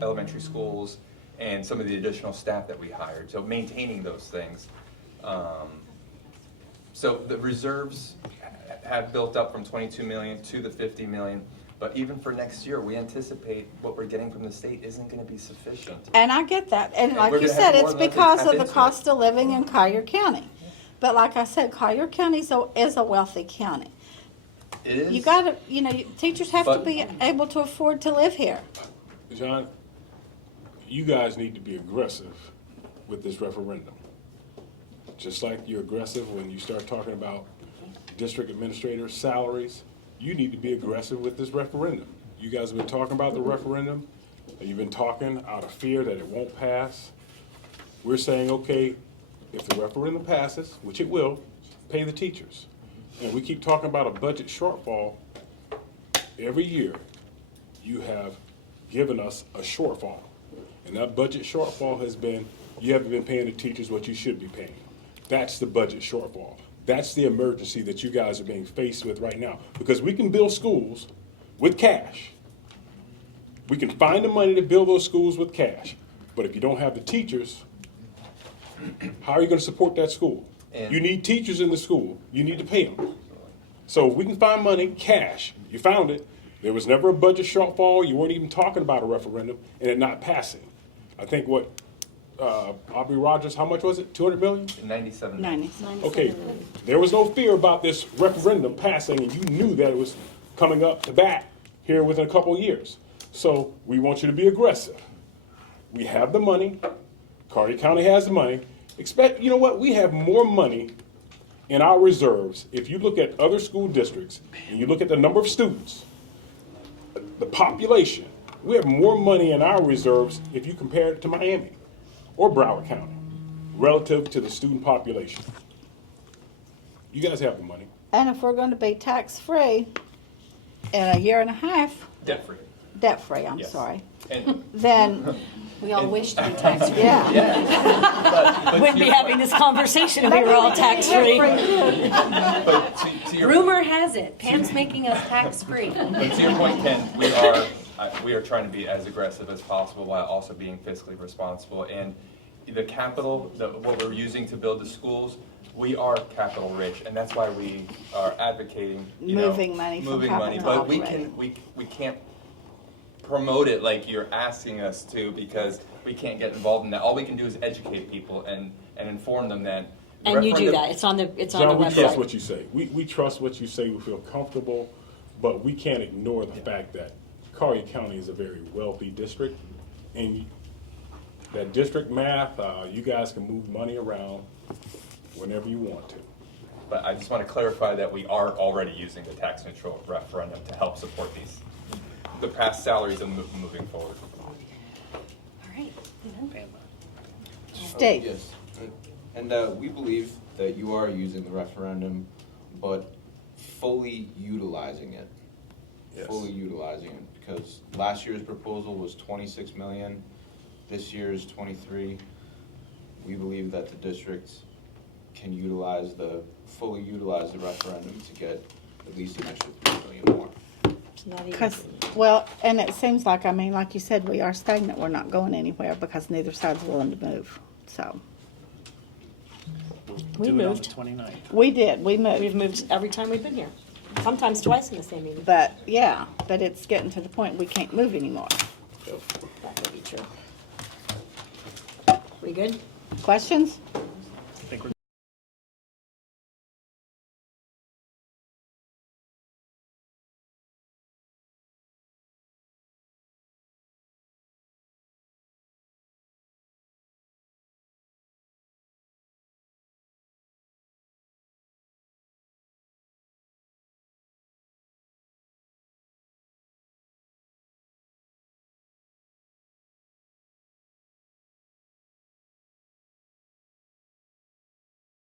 elementary schools, and some of the additional staff that we hired. So maintaining those things. So the reserves have built up from 22 million to the 50 million. But even for next year, we anticipate what we're getting from the state isn't going to be sufficient. And I get that. And like we're you gonna said, have more it's than because tap of the into cost of living in Collier County. But like I said, Collier County is a wealthy county. It is. You gotta, teachers have to But- be able to afford to live here. John, you guys need to be aggressive with this referendum. Just like you're aggressive when you start talking about district administrators' salaries, you need to be aggressive with this referendum. You guys have been talking about the referendum, and you've been talking out of fear that it won't pass. We're saying, okay, if the referendum passes, which it will, pay the teachers. And we keep talking about a budget shortfall. Every year, you have given us a shortfall. And that budget shortfall has been, you haven't been paying the teachers what you should be paying. That's the budget shortfall. That's the emergency that you guys are being faced with right now. Because we can build schools with cash. We can find the money to build those schools with cash. But if you don't have the teachers, how are you going to support that school? And- You need teachers in the school. You need to pay them. So we can find money, cash. You found it. There was never a budget shortfall. You weren't even talking about a referendum and it not passing. I think Aubrey Rogers, how much was it? 200 million? 97. 90. Okay, there was no fear about this referendum passing, and you knew that it was coming up to bat here within a couple of years. So we want you to be aggressive. We have the money. Collier County has the money. You know what? We have more money in our reserves. If you look at other school districts and you look at the number of students, the population, we have more money in our reserves if you compare it to Miami or Broward County relative to the student population. You guys have the money. And if we're going to be tax-free in a year and a half, Debt-free. debt-free, I'm Yes. sorry, And, then, We all wish to be tax-free. yeah. but Wouldn't to be your having this conversation if we were all tax-free. But to your Rumor has it, Pam's making us tax-free. But to your point, Ken, we are trying to be as aggressive as possible while also being fiscally responsible. And the capital, what we're using to build the schools, we are capital rich, and that's why we are advocating, Moving money from moving money. capital But we operating. can't promote it like you're asking us to, because we can't get involved in that. All we can do is educate people and inform them that. the And you do referendum- that, it's on the John, we trust website. what you say. We trust what you say. We feel comfortable, but we can't ignore the fact that Collier County is a very wealthy district. And that district math, you guys can move money around whenever you want to. But I just want to clarify that we are already using the tax neutral referendum to help support these. the past salaries and moving forward. All right. Steve? Yes, and we believe that you are using the referendum, but fully utilizing it. Yes. Fully utilizing it, because last year's proposal was 26 million, this year's 23. We believe that the district can fully utilize the referendum to get at least an extra 3 million more. It's not even- Because, well, and it seems like, I mean, like you said, we are stagnant. We're not going anywhere because neither side's willing to move. So, We Do it on the moved. 29th. we did, we We've moved. moved every time we've been here. Sometimes twice in the same meeting. But, yeah, but it's getting to the point we can't move anymore. That would be true. We good? Questions?